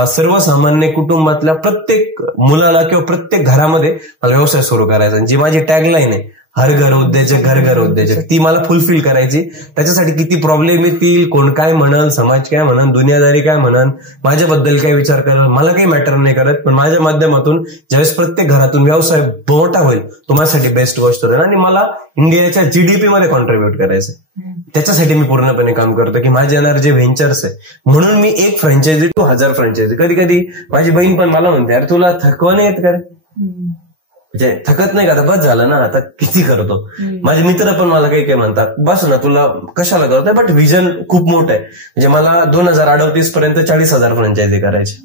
सर्वसामान्य कुटुंबातल्या प्रत्येक मुलाला किंवा प्रत्येक घरामध्ये मला व्यवसाय सुरू करायचा. जी माझी टॅगलाईन आहे, हर घर उद्योजक, घर घर उद्योजक, ती मला फुलफिल करायची. त्याच्यासाठी किती प्रॉब्लेम येतील, कोण काय म्हणल, समाज काय म्हणन, दुनियादारी काय म्हणन, माझ्याबद्दल काय विचार करेल, मला काही मॅटर नाही करत. पण माझ्या माध्यमातून ज्यावेळेस प्रत्येक घरातून व्यवसाय मोठा होईल, तो माझ्यासाठी बेस्ट गोष्ट होईल आणि मला इंडियाच्या जीडीपी मध्ये कॉन्ट्रीब्युट करायचं. त्याच्यासाठी मी पूर्णपणे काम करतो की माझे येणार जे व्हेंचर्स आहे, म्हणून मी एक फ्रँचायझी टू 1000 फ्रँचायझी. कधी कधी माझी बहीण पण मला म्हणते, अरे तुला थकवा नाही येत का रे, म्हणजे थकत नाही का, आता बस झालं ना, आता किती करतो. माझे मित्र पण मला काही काही म्हणतात, बस ना तुला कशाला करतोय, बट व्हिजन खूप मोठं आहे. म्हणजे मला 2038 पर्यंत 40,000 फ्रँचायझी करायची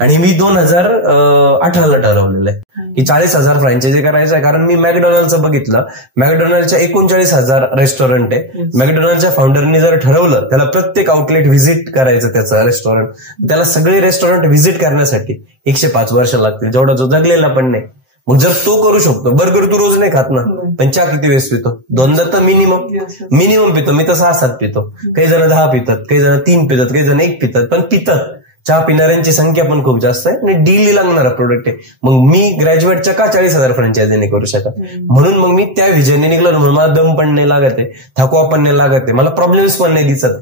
आणि मी 2018ला ठरवलेलं आहे की 40,000 फ्रँचायझी करायचं आहे. कारण मी मॅकडॉनल्डचं बघितलं, मॅकडॉनल्डच्या 39,000 रेस्टॉरंट आहे. मॅकडॉनल्डच्या फाउंडरनी जर ठरवलं त्याला प्रत्येक आउटलेट व्हिजिट करायचं त्याचं रेस्टॉरंट, त्याला सगळे रेस्टॉरंट व्हिजिट करण्यासाठी 105 वर्ष लागतील, जेवढा जो जगलेला पण नाही. मग जर तो करू शकतो, बर्गर तू रोज नाही खात ना, पण चहा किती वेळेस पितो, 2दा तर मिनिमम पितो. मी तर 6-7 पितो, काही जण 10 पितात, काही जण 3 पितात, काही जण 1 पितात, पण पितात. चहा पिणाऱ्यांची संख्या पण खूप जास्त आहे आणि डेली लागणारा प्रोडक्ट आहे. मग मी ग्रॅज्युएटच्या का 40,000 फ्रँचायझी नाही करू शकत, म्हणून मग मी त्या व्हिजनने निघलो. म्हणून मला दम पण नाही लागत आहे, थकवा पण नाही लागत आहे, मला प्रॉब्लेम्स पण नाही दिसत.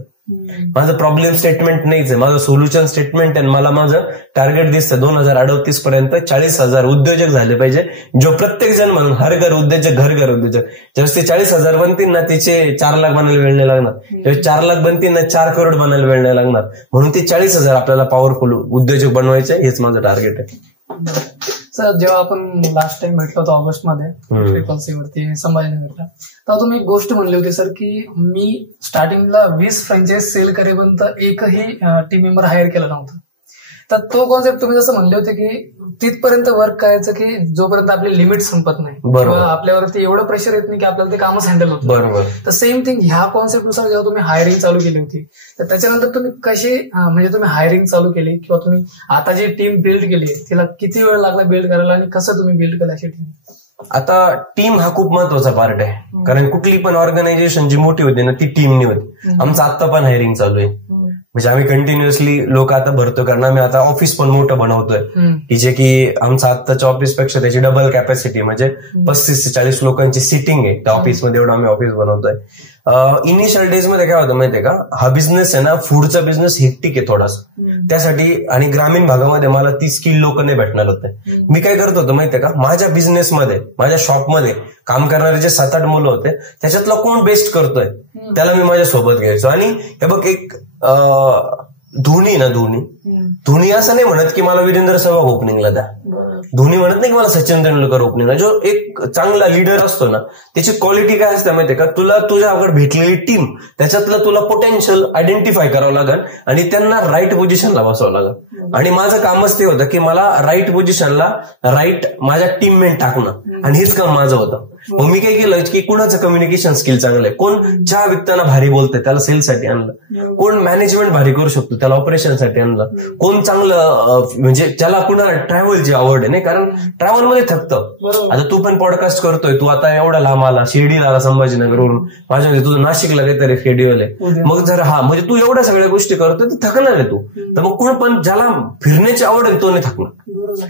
माझं प्रॉब्लेम स्टेटमेंट नाहीच आहे, माझं सोल्युशन स्टेटमेंट आहे. मला माझं टार्गेट दिसतं 2038 पर्यंत 40,000 उद्योजक झाले पाहिजे, जो प्रत्येक जण म्हणून हर घर उद्योजक, घर घर उद्योजक. ज्यावेळेस ते 40,000 बनतील ना, त्याचे 4 लाख बनायला वेळ नाही लागणार. ज्यावेळेस 4 लाख बनतील ना, 4 करोड बनायला वेळ नाही लागणार. म्हणून ते 40,000 आपल्याला पॉवरफुल उद्योजक बनवायचे, हेच माझं टार्गेट आहे. सर, जेव्हा आपण लास्ट टाइम भेटलो होतो ऑगस्टमध्ये ट्रिपल-सी वरती संभाजीनगरला, तेव्हा तुम्ही एक गोष्ट म्हणली होती सर की मी स्टार्टिंगला 20 फ्रँचाईज सेल करेपर्यंत एकही टीम मेंबर हायर केला नव्हता. तर तो कॉन्सेप्ट तुम्ही जसं म्हणले होते की तिथपर्यंत वर्क करायचं की जोपर्यंत आपली लिमिट संपत नाही किंवा आपल्यावरती एवढं प्रेशर येत नाही की आपल्याला ते कामच हँडल होतं. बरोबर. तर सेम थिंग ह्या कॉन्सेप्टनुसार जेव्हा तुम्ही हायरिंग चालू केली होती, तर त्याच्यानंतर तुम्ही कशी म्हणजे तुम्ही हायरिंग चालू केली किंवा तुम्ही आता जी टीम बिल्ड केली तिला किती वेळ लागला बिल्ड करायला आणि कसं तुम्ही बिल्ड केलं अशी टीम? आता टीम हा खूप महत्वाचा पार्ट आहे, कारण कुठली पण ऑर्गनायझेशन जी मोठी होती ना ती टीमनी होती. आमचं आता पण हायरिंग चालू आहे, म्हणजे आम्ही कंटिन्युअसली लोक आता भरतो, कारण आम्ही आता ऑफिस पण मोठं बनवतोय की जे की आमचं आत्ताच्या ऑफिस पेक्षा त्याची डबल कॅपॅसिटी, म्हणजे 35 ते 40 लोकांची सिटिंग आहे त्या ऑफिसमध्ये, एवढं आम्ही ऑफिस बनवतोय. इनिशियल डेज मध्ये काय होतं माहितीये का, हा बिझनेस आहे ना, फूडचा बिझनेस हेक्टिक आहे थोडासा, त्यासाठी आणि ग्रामीण भागामध्ये मला ती स्किल लोक नाही भेटणार होते. मी काय करत होतो माहितीये का, माझ्या बिझनेसमध्ये माझ्या शॉपमध्ये काम करणारे जे 7-8 मुलं होते, त्याच्यातला कोण बेस्ट करतोय त्याला मी माझ्या सोबत घ्यायचो. आणि हे बघ, एक धोनी असं नाही म्हणत की मला वीरेंद्र सहवाग ओपनिंगला द्या, धोनी म्हणत नाही की मला सचिन तेंडुलकर ओपनिंगला. जो एक चांगला लीडर असतो ना, त्याची क्वालिटी काय असते माहितीये का, तुला तुझ्याकडे भेटलेली टीम त्याच्यातलं तुला पोटेन्शियल आयडेंटिफाय करावं लागेल आणि त्यांना राईट पोझिशनला बसवावं लागेल. आणि माझं कामच ते होतं की मला राईट पोझिशनला राईट माझ्या टीममेट टाकणं, आणि हेच काम माझं होतं. मग मी काय केलं की कुणाचं कम्युनिकेशन स्किल चांगलं आहे, कोण चहा विकताना भारी बोलतंय त्याला सेलसाठी आणलं, कोण मॅनेजमेंट भारी करू शकतो त्याला ऑपरेशनसाठी आणलं, कोण चांगलं म्हणजे ज्याला कुणाला ट्रॅव्हलची आवड आहे, नाही कारण ट्रॅव्हलमध्ये थकतं. आता तू पण पॉडकास्ट करतोय, तू आता एवढा लांब आला, शिर्डीला आला संभाजीनगरवरून, माझ्या तुझं नाशिकला काहीतरी शेड्यूल आहे, मग जर म्हणजे तू एवढ्या सगळ्या गोष्टी करतोय तर थकणार आहे तू. तर मग कोण पण ज्याला फिरण्याची आवड आहे तो नाही थकणार.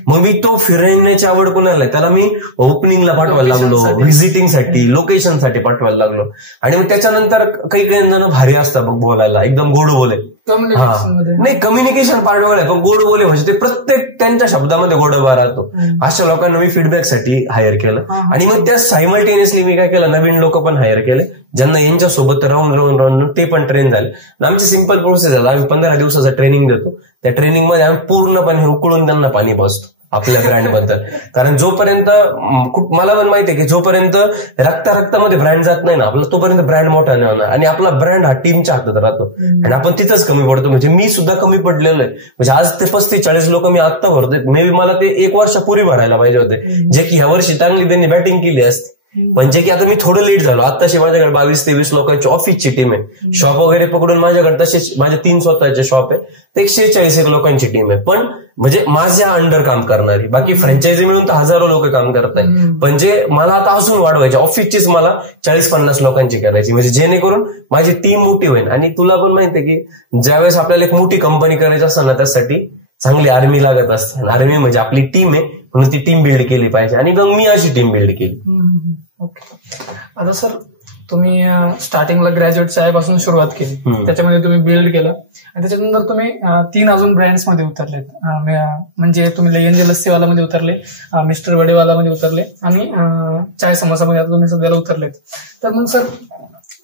मग मी तो फिरण्याची आवड कोणाला आहे त्याला मी ओपनिंगला पाठवायला लागलो, व्हिजिटिंगसाठी, लोकेशनसाठी पाठवायला लागलो. आणि मग त्याच्यानंतर काही जण भारी असतात बघ बोलायला, एकदम गोड बोले, नाही कम्युनिकेशन पार्ट आहे पण गोड बोले, म्हणजे ते प्रत्येक त्यांच्या शब्दामध्ये गोडवा राहतो. अशा लोकांना मी फीडबॅकसाठी हायर केलं. आणि मग त्या सायमल्टेनियसली मी काय केलं, नवीन लोक पण हायर केले, ज्यांना यांच्यासोबत राहून ते पण ट्रेन झाले. आमची सिंपल प्रोसेस आहे, आम्ही 15 दिवसाचं ट्रेनिंग देतो. त्या ट्रेनिंगमध्ये आम्ही पूर्णपणे उकळून त्यांना पाणी पाजतो आपल्या ब्रँडबद्दल. कारण जोपर्यंत मला पण माहिती आहे की जोपर्यंत रक्तामध्ये ब्रँड जात नाही ना आपला, तोपर्यंत ब्रँड मोठा नाही होणार. आणि आपला ब्रँड हा टीमच्या हातात राहतो आणि आपण तिथंच कमी पडतो. म्हणजे मी सुद्धा कमी पडलेलो आहे. म्हणजे आज ते 35-40 लोक मी आत्ता भरतोय, मे बी मला ते 1 वर्षापूर्वी भरायला पाहिजे होते, जे की ह्या वर्षी चांगली त्यांनी बॅटिंग केली असती. म्हणजे की आता मी थोडं लेट झालो. आताशी माझ्याकडे 22 ते 20 लोकांची ऑफिसची टीम आहे. शॉप वगैरे पकडून माझ्याकडे तसेच माझे 3 स्वतःचे शॉप आहे, ते 140 लोकांची टीम आहे. पण म्हणजे माझ्या अंडर काम करणारी, बाकी फ्रँचायझी मिळून तर हजारो लोक काम करताय. पण जे मला आता अजून वाढवायचे, ऑफिसचीच मला 40-50 लोकांची करायची, म्हणजे जेणेकरून माझी टीम मोठी होईल. आणि तुला पण माहितीये की ज्यावेळेस आपल्याला एक मोठी कंपनी करायची असतं ना, त्यासाठी चांगली आर्मी लागत असते. आर्मी म्हणजे आपली टीम आहे, म्हणून ती टीम बिल्ड केली पाहिजे. आणि मग मी अशी टीम बिल्ड केली. ओके. आता सर तुम्ही स्टार्टिंगला ग्रॅज्युएटच्या आयपासून सुरुवात केली, त्याच्यामध्ये तुम्ही बिल्ड केलं आणि त्याच्यानंतर तुम्ही 3 अजून ब्रँड्स मध्ये उतरलेत. म्हणजे तुम्ही लयंजे लस्सीवाला मध्ये उतरले, मिस्टर वडेवाला मध्ये उतरले आणि चाय समोसा मध्ये आता तुम्ही सध्याला उतरलेत. तर मग सर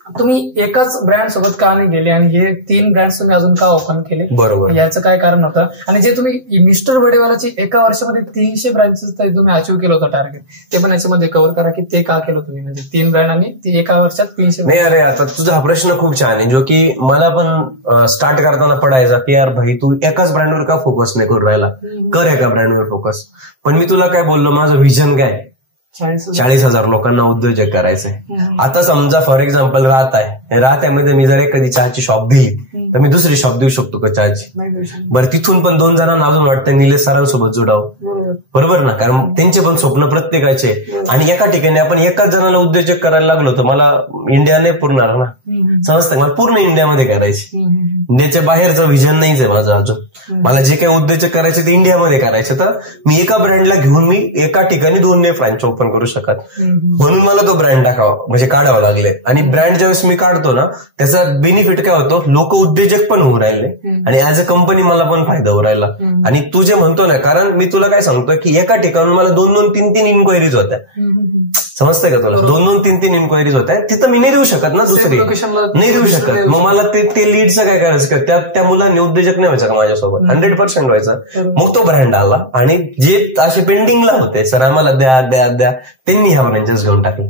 तुम्ही एकाच ब्रँड सोबत का नाही गेले आणि हे 3 ब्रँड तुम्ही अजून का ओपन केले? बरोबर, याचं काय कारण होतं? आणि जे तुम्ही मिस्टर बडेवालाची एका वर्षामध्ये 300 ब्रँचेस तुम्ही अचीव्ह केलं होतं टार्गेट, ते पण याच्यामध्ये कव्हर करा की ते का केलं तुम्ही, म्हणजे 3 ब्रँड आणि ती एका वर्षात 300? नाही अरे, आता तुझा हा प्रश्न खूप छान आहे, जो की मला पण स्टार्ट करताना पडायचा की यार भाई तू एकाच ब्रँडवर का फोकस नाही करून राहिला, कर एका ब्रँडवर फोकस. पण मी तुला काय बोललो, माझं व्हिजन काय, 40,000 लोकांना उद्योजक करायचंय. आता समजा फॉर एक्झाम्पल राहत्यामध्ये मी जर एखादी चहाची शॉप दिली तर मी दुसरी शॉप देऊ शकतो का चहाची? बरं, तिथून पण 2 जणांना अजून वाटतं निलेश सरांसोबत जोडावं, बरोबर ना, कारण त्यांचे पण स्वप्न प्रत्येकाचे. आणि एका ठिकाणी आपण एकाच जणाला उद्योजक करायला लागलो तर मला इंडिया नाही पुरणार ना, समजतं, मला पूर्ण इंडियामध्ये करायची. इंडियाच्या बाहेरचं व्हिजन नाहीच आहे माझं अजून. मला जे काही उद्योजक करायचे ते इंडियामध्ये करायचे. तर मी एका ब्रँडला घेऊन मी एका ठिकाणी 2 फ्रँच ओपन करू शकत, म्हणून मला तो ब्रँड टाकावा म्हणजे काढावा लागले. आणि ब्रँड ज्यावेळेस मी काढतो ना त्याचा बेनिफिट काय होतो, लोक उद्योजक पण होऊ राहिले आणि ऍज अ कंपनी मला पण फायदा होऊ राहिला. आणि तू जे म्हणतो ना, कारण मी तुला काय सांगतो की एका ठिकाणी मला 2-2, 3-3 इन्क्वायरीज होत्या, समजतंय का तुला, 2-2, 3-3 इन्क्वायरीज होत आहेत, तिथं मी नाही देऊ शकत ना, दुसरी नाही देऊ शकत. मग मला ते लीडचं काय करायचं, त्या मुलांनी उद्योजक नाही व्हायचं का माझ्यासोबत, 100% व्हायचं. मग तो ब्रँड आला आणि जे असे पेंडिंगला होते सर आम्हाला द्या द्या द्या, त्यांनी ह्या ब्रँचेस घेऊन टाकले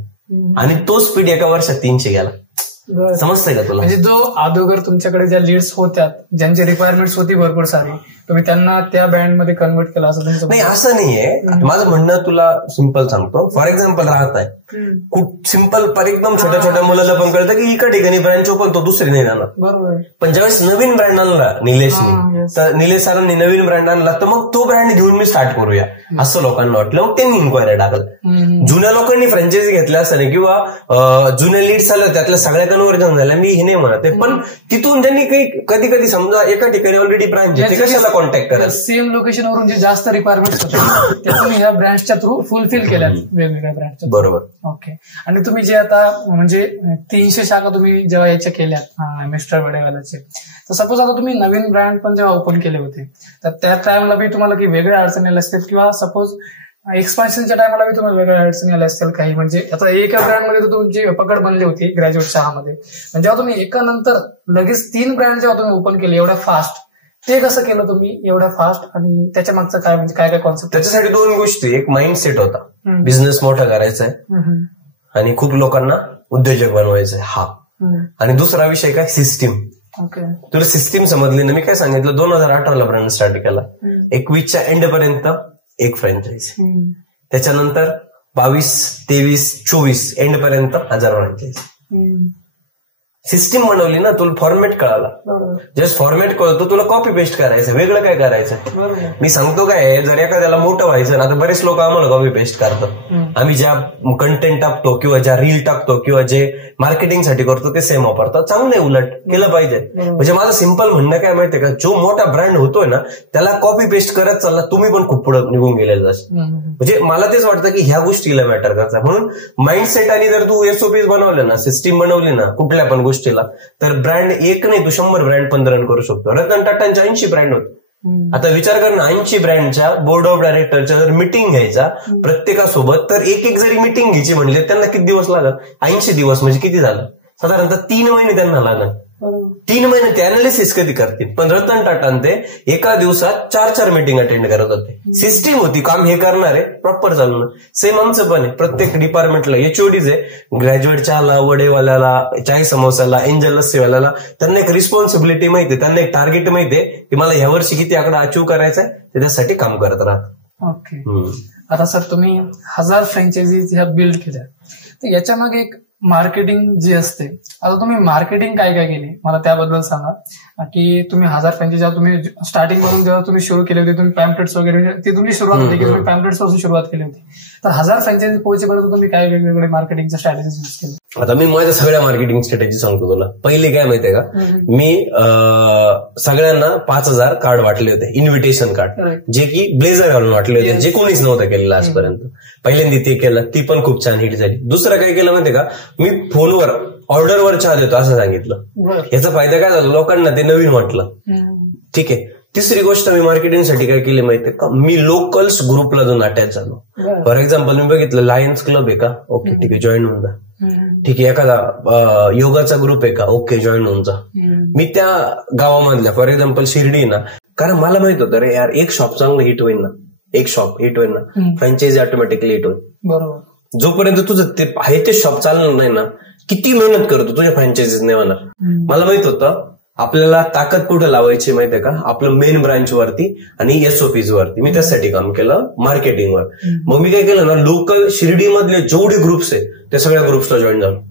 आणि तो स्पीड एका वर्षात 300 गेला. समजतंय का तुला? म्हणजे जो अगोदर तुमच्याकडे ज्या लीड्स होत्या, ज्यांची रिक्वायरमेंट्स होती भरपूर सारी, तुम्ही त्यांना त्या ब्रँडमध्ये कन्वर्ट केला असं तुमचं? नाही, असं नाहीये. माझं म्हणणं तुला सिम्पल सांगतो. फॉर एक्झाम्पल राहत आहे खूप सिम्पल, पर एकदम छोट्या छोट्या मुलाला पण कळतं की एका ठिकाणी ब्रँच ओपन तो दुसरी नाही जाणार, बरोबर. पण ज्यावेळेस नवीन ब्रँड आणला निलेशने, तर निलेश सरांनी नवीन ब्रँड आणला तर मग तो ब्रँड घेऊन मी स्टार्ट करूया असं लोकांना वाटलं. मग त्यांनी इन्क्वायरी टाकलं. जुन्या लोकांनी फ्रँचायझी घेतल्या असं किंवा जुन्या लीड्स आल्या त्यातल्या सगळ्या कन्व्हर्जन झाल्या, मी हे नाही म्हणत, पण तिथून त्यांनी काही कधी कधी समजा एका ठिकाणी ऑलरेडी ब्रँच आहे, ते कशाला कॉन्टॅक्ट करा, सेम लोकेशनवरून जे जास्त रिक्वायरमेंट्स होते त्या तुम्ही ह्या ब्रँचच्या थ्रू फुलफिल केल्या वेगवेगळ्या ब्रँचच्या, बरोबर. ओके. आणि तुम्ही जे आता म्हणजे 300 शाखा तुम्ही जेव्हा याच्या केल्या मिस्टर बडेवालाचे, तर सपोज आता तुम्ही नवीन ब्रँड पण जेव्हा ओपन केले होते तर त्या टाइमला बी तुम्हाला काही वेगळ्या अडचणी आल्या असतील, किंवा सपोज एक्सपान्शनच्या टायमाला बी तुम्हाला वेगळ्या अडचणी आल्या असतील काही, म्हणजे आता एका ब्रँडमध्ये तर तुमची पकड बनली होती ग्रॅज्युएट चहामध्ये, पण जेव्हा तुम्ही एकानंतर लगेच 3 ब्रँड जेव्हा तुम्ही ओपन केले एवढ्या फास्ट, ते कसं केलं तुम्ही एवढ्या फास्ट आणि त्याच्या मागचं काय, म्हणजे काय काय कॉन्सेप्ट? त्याच्यासाठी 2 गोष्टी, एक माइंडसेट होता, बिझनेस मोठा करायचा आहे आणि खूप लोकांना उद्योजक बनवायचंय हा, आणि दुसरा विषय काय, सिस्टीम. तुला सिस्टीम समजली ना? मी काय सांगितलं, 2018ला ब्रँड स्टार्ट केला, 21च्या एंड पर्यंत एक फ्रँचाईज, त्याच्यानंतर 22, 23, 24 एंड पर्यंत 1000 फ्रँचाईज. सिस्टीम बनवली ना, तुला फॉर्मॅट कळाला, जस्ट फॉर्मॅट कळतो, तुला कॉपी पेस्ट करायचं, वेगळं काय करायचं. मी सांगतो काय, जर एखाद्याला मोठं व्हायचं ना, तर बरेच लोक आम्हाला कॉपी पेस्ट करतात. आम्ही ज्या कंटेंट टाकतो किंवा ज्या रील टाकतो किंवा जे मार्केटिंगसाठी करतो ते सेम वापरतात. चांगलं आहे, उलट केलं पाहिजे. म्हणजे माझं सिम्पल म्हणणं काय माहितीये का, जो मोठा ब्रँड होतोय ना त्याला कॉपी पेस्ट करत चालला, तुम्ही पण खूप पुढे निघून गेलेलं असं. म्हणजे मला तेच वाटतं की ह्या गोष्टीला मॅटर करतात. म्हणून माइंडसेट आणि जर तू एसओपीज बनवलं ना, सिस्टीम बनवली ना कुठल्या पण गोष्टीला, तर ब्रँड एक नाही तू 100 ब्रँड पण रन करू शकतो. रतन टाटांच्या 80 ब्रँड होते. आता विचार कर ना, 80 ब्रँडच्या बोर्ड ऑफ डायरेक्टरच्या जर मिटिंग घ्यायचा प्रत्येकासोबत, तर एक जरी मिटिंग घ्यायची म्हणले त्यांना किती दिवस लागत? 80 दिवस म्हणजे किती झालं? साधारणतः 3 महिने त्यांना लागत. 3 महिने ते अनालिसिस कधी करतील? पण रतन टाटा ते एका दिवसात 4 मीटिंग अटेंड करत होते. सिस्टीम होती, काम हे करणारे प्रॉपर चालणं. सेम आमचं पण आहे, प्रत्येक डिपार्टमेंटला एचओडीज आहे, ग्रॅज्युएटच्या वडेवाल्याला, चाय समोसाला, एंजल लस्सीवाल्याला, त्यांना एक रिस्पॉन्सिबिलिटी माहिती, त्यांना एक टार्गेट माहितीये की मला ह्या वर्षी किती आकडा अचीव्ह करायचा आहे, त्याच्यासाठी काम करत राहत. ओके. आता सर तुम्ही 1000 फ्रँचायझीज ह्या बिल्ड केल्या, तर याच्या मागे एक मार्केटिंग जी असते, आता तुम्ही मार्केटिंग काय काय केली मला त्याबद्दल सांगा. की तुम्ही 1000 फ्रँचायझी जेव्हा तुम्ही स्टार्टिंग वरून जेव्हा तुम्ही सुरू केली होती, तुम्ही पॅम्पलेट्स वगैरे, ती तुमची सुरुवात होती की तुम्ही पॅम्पलेट्स पासून सुरुवात केली होती, तर 1000 फ्रँचायझी पोहोचेपर्यंत तुम्ही काय वेगवेगळे मार्केटिंगच्या स्ट्रॅटेजीज यूज केले? आता मी माझ्या सगळ्या मार्केटिंग स्ट्रॅटेजी सांगतो तुला. पहिली काय माहितीये का, मी सगळ्यांना 5000 कार्ड वाटले होते, इन्व्हिटेशन कार्ड, जे की ब्लेझर घालून वाटले होते, जे कोणीच नव्हतं केलेलं आजपर्यंत. पहिल्यांदा ते केलं, ती पण खूप छान हिट झाली. दुसरं काय केलं माहितीये का, मी फोनवर ऑर्डरवर चहा देतो असं सांगितलं. याचा फायदा काय झाला, लोकांना ते नवीन वाटलं. ठीक आहे. तिसरी गोष्ट मी मार्केटिंगसाठी काय केली माहितीये का, मी लोकल्स ग्रुपला जाऊन अटॅच झालो. फॉर एक्झाम्पल मी बघितलं लायन्स क्लब आहे का, ओके ठीक आहे, जॉईन होऊन जा. ठीक आहे, एखादा योगाचा ग्रुप आहे का, ओके जॉईन होऊन जा. मी त्या गावामधल्या फॉर एक्झाम्पल शिर्डी ना, कारण मला माहित होतं रे यार एक शॉप चांगलं हिट होईल ना, एक शॉप हिट होईल ना, फ्रँचायझी ऑटोमॅटिकली हिट होईल. बरोबर. जोपर्यंत तुझं ते आहे ते शॉप चालणार नाही ना, किती मेहनत करतो तुझ्या फ्रँचायझीज नाही होणार. मला माहित होतं आपल्याला ताकद कुठं लावायची माहितीये का, आपलं मेन ब्रांच वरती आणि एसओपीज वरती. मी त्यासाठी काम केलं, मार्केटिंगवर. मग मी काय केलं ना, लोकल शिर्डीमधले जेवढे ग्रुप्स आहे त्या सगळ्या ग्रुप्सला जॉईन झालो.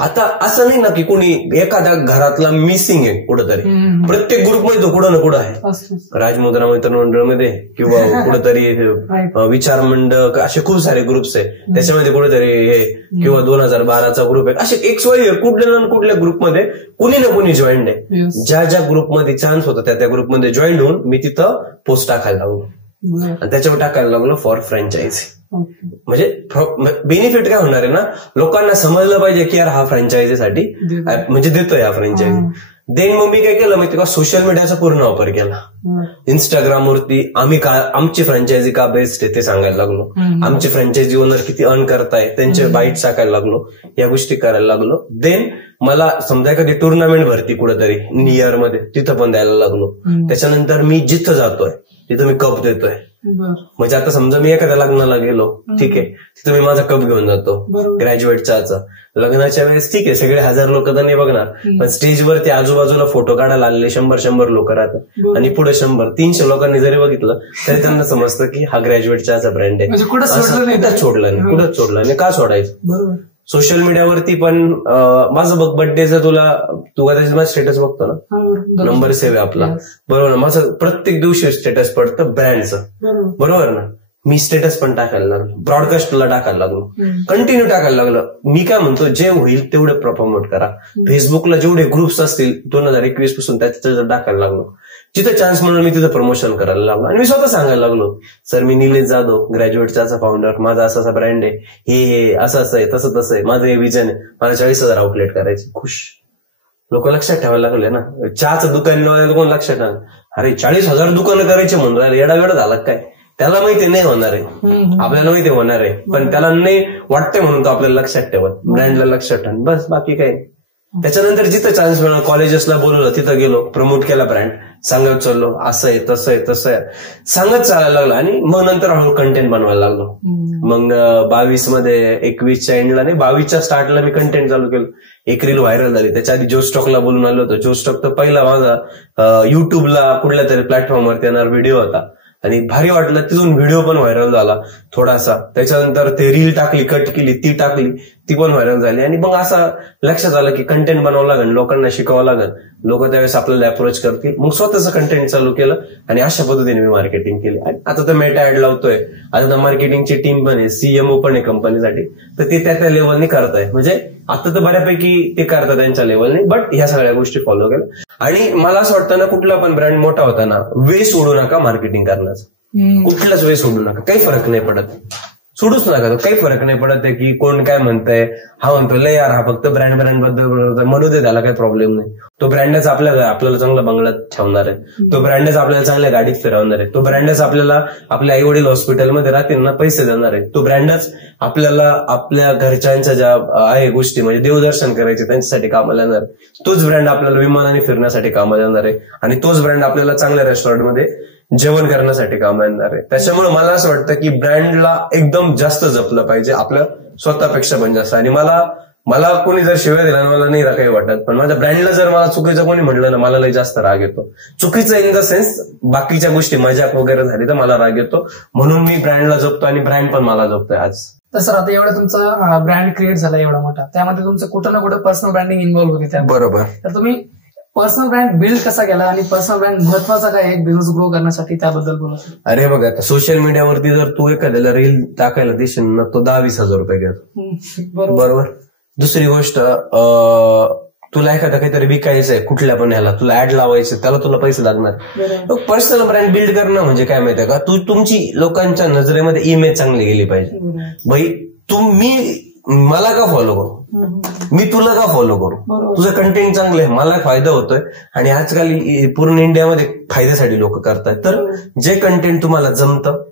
आता असं नाही ना की कोणी एखाद्या घरातला मिसिंग आहे कुठंतरी, प्रत्येक ग्रुपमध्ये तो कुठं ना कुठं आहे. राजमुद्रा मित्रमंडळमध्ये किंवा कुठंतरी विचार मंडळ, असे खूप सारे ग्रुप्स आहे त्याच्यामध्ये कुठेतरी हे, किंवा 2012चा ग्रुप आहे. असे XY कुठल्या ना कुठल्या ग्रुपमध्ये कुणी ना कुणी जॉईंड आहे. ज्या ज्या ग्रुपमध्ये चान्स होता त्या ग्रुपमध्ये जॉईन होऊन मी तिथं पोस्ट टाकायला लागलो आणि त्याच्यावर टाकायला लागलो फॉर फ्रँचायझी. म्हणजे बेनिफिट काय होणार आहे ना, लोकांना समजलं पाहिजे की यार हा फ्रँचायझीसाठी म्हणजे देतोय हा फ्रँचायझी. देन मग मी काय केलं माहिती का, सोशल मीडियाचा पूर्ण वापर केला. इंस्टाग्रामवरती आमची फ्रँचायझी का बेस्ट आहे ते सांगायला लागलो. आमचे फ्रँचायझी ओनर किती अर्न करताय त्यांचे बाईट टाकायला लागलो, या गोष्टी करायला लागलो. देन मला समजा एखादी टुर्नामेंट भरती कुठेतरी नियर मध्ये, तिथं पण द्यायला लागलो. त्याच्यानंतर मी जिथं जातोय तिथं मी कप देतोय. म्हणजे आता समजा मी एखाद्या लग्नाला गेलो, ठीक आहे, तिथं मी माझा कप घेऊन जातो ग्रॅज्युएट चहाचा. लग्नाच्या वेळेस ठीक आहे सगळे 1000 लोक तर नाही बघणार, पण स्टेजवरती आजूबाजूला फोटो काढायला आलेले 100 लोक राहतात आणि पुढे 100-300 लोकांनी जरी बघितलं तरी त्यांना समजतं की हा ग्रॅज्युएट चहाचा ब्रँड आहे. कुठंच सोडला नाही, का सोडायचं. सोशल मीडियावरती पण माझं बघ बर्थडेचं तू कदाचित माझं स्टेटस बघतो ना, नंबर 7 आहे आपला, बरोबर ना. माझं प्रत्येक दिवशी स्टेटस पडतं ब्रँडचं, बरोबर ना. मी स्टेटस पण टाकायला लागलो, ब्रॉडकास्टला टाकायला लागलो, कंटिन्यू टाकायला लागलो. मी काय म्हणतो जे होईल तेवढे प्रमोट करा. फेसबुकला जेवढे ग्रुप्स असतील 2021 पासून त्याच्यात टाकायला लागलो. जिथं चान्स म्हणून मी तिथं प्रमोशन करायला लागलो आणि मी स्वतः सांगायला लागलो, सर मी निलेश जाधव ग्रॅज्युएट चहाचा फाउंडर, माझा असा ब्रँड आहे, हे असं आहे, तसं आहे, माझं हे विजन आहे, मला 40,000 आउटलेट करायचे. खुश. लोक लक्षात ठेवायला लागले ना, चहाचं दुकान लावायला कोण लक्षात ठेवा, अरे 40,000 दुकानं करायचे म्हणून राहिले, येडावेडा झाला काय. त्याला माहिती नाही होणार आहे, आपल्याला माहिती होणार आहे, पण त्याला नाही वाटतंय म्हणून तो आपल्याला लक्षात ठेवत, ब्रँडला लक्षात ठेव, बस बाकी काय. त्याच्यानंतर जिथं चान्स मिळाला, कॉलेजेसला बोलवलं, तिथं गेलो, प्रमोट केला ब्रँड, सांगत चाललो असं आहे तसं आहे सांगत चालायला लागलं. आणि मग नंतर हळूहळू कंटेंट बनवायला लागलो. मग 22 मध्ये 21च्या एंडला नाही 22च्या स्टार्टला मी कंटेंट चालू केलं. एक रील व्हायरल झाली, त्याच्या आधी जोस्टॉकला बोलून आलो होतो. जोस्टॉक तर पहिला माझा युट्यूबला कुठल्या तरी प्लॅटफॉर्मवरती येणार व्हिडिओ होता आणि भारी वाटलं, तिथून व्हिडिओ पण व्हायरल झाला थोडासा. त्याच्यानंतर ते रील टाकली, कट केली, ती टाकली, ती पण व्हायरल झाली. आणि मग असं लक्षात आलं की कंटेंट बनवावं लागेल, लोकांना शिकावं लागेल, लोक त्यावेळेस आपल्याला अप्रोच करतील. मग स्वतःचं कंटेंट चालू केलं आणि अशा पद्धतीने मी मार्केटिंग केली. आता तर मेटा ऍड लावतोय, आता तर मार्केटिंगची टीम पण आहे, सीएमओ पण आहे कंपनीसाठी, तर ते त्या लेवलने करताय. म्हणजे आता तर बऱ्यापैकी ते करतात त्यांच्या लेवलने, बट ह्या सगळ्या गोष्टी फॉलो केल्या. आणि मला असं वाटतं ना, कुठला पण ब्रँड मोठा होता ना, वे सोडू नका मार्केटिंग करण्याचा, कुठलाच वे सोडू नका, काही फरक नाही पडत, सोडूच नका, काही फरक नाही पडत आहे की कोण काय म्हणतंय. हा म्हणतो लय यार हा फक्त ब्रँड बद्दल म्हणू दे, त्याला काही प्रॉब्लेम नाही. तो ब्रँडच आपल्याला चांगला बंगल्यात ठेवणार आहे, तो ब्रँडच आपल्याला चांगल्या गाडीत फिरवणार आहे, तो ब्रँडच आपल्याला आपल्या आई वडील हॉस्पिटलमध्ये राहतील ना पैसे देणार आहे, तो ब्रँडच आपल्याला आपल्या घरच्यांच्या ज्या आहे गोष्टी म्हणजे देवदर्शन करायचे त्यांच्यासाठी कामाला येणार, तोच ब्रँड आपल्याला विमानाने फिरण्यासाठी कामाला येणार आहे आणि तोच ब्रँड आपल्याला चांगल्या रेस्टॉरंटमध्ये जेवण करण्यासाठी कामाला येणार आहे. त्याच्यामुळे मला असं वाटतं की ब्रँडला एकदम जास्त जपलं पाहिजे आपल्या स्वतःपेक्षा पण जास्त. आणि मला कोणी जर शिवाय दिला ना, मला नाही काही वाटत, पण माझ्या ब्रँडला जर मला चुकीचं कोणी म्हटलं ना, मला लई जास्त राग येतो. चुकीचं इन द सेन्स बाकीच्या गोष्टी मजाक वगैरे झाली तर मला राग येतो, म्हणून मी ब्रँडला जपतो आणि ब्रँड पण मला जपतोय आज. तर सर आता एवढा तुमचा ब्रँड क्रिएट झाला एवढा मोठा, त्यामध्ये तुमचं कुठं ना कुठं पर्सनल ब्रँडिंग इन्व्हॉल्व्ह होती त्या, बरोबर. तर तुम्ही पर्सनल ब्रँड बिल्ड कसा केला आणि पर्सनल ब्रँड महत्वाचा काय एक बिझनेस ग्रो करण्यासाठी, त्याबद्दल बोला. अरे बघा, सोशल मीडियावरती जर तू एखाद्याला रील टाकायला देशील ना, तो 10-20 हजार रुपये घेतो, बरोबर. दुसरी गोष्ट, तुला एखादा काहीतरी विकायचं आहे कुठल्या पण ह्याला, तुला ऍड लावायचं, त्याला तुला पैसे लागणार. पर्सनल ब्रँड बिल्ड करणं म्हणजे काय माहितीये का, तुमची लोकांच्या नजरेमध्ये इमेज चांगली गेली पाहिजे. भाई मला का फॉलो करू, मी तुला का फॉलो करू, तुझं कंटेंट चांगलं आहे, मला फायदा होतोय. आणि आजकाल पूर्ण इंडियामध्ये फायद्यासाठी लोक करतात. तर जे कंटेंट तुम्हाला जमतं,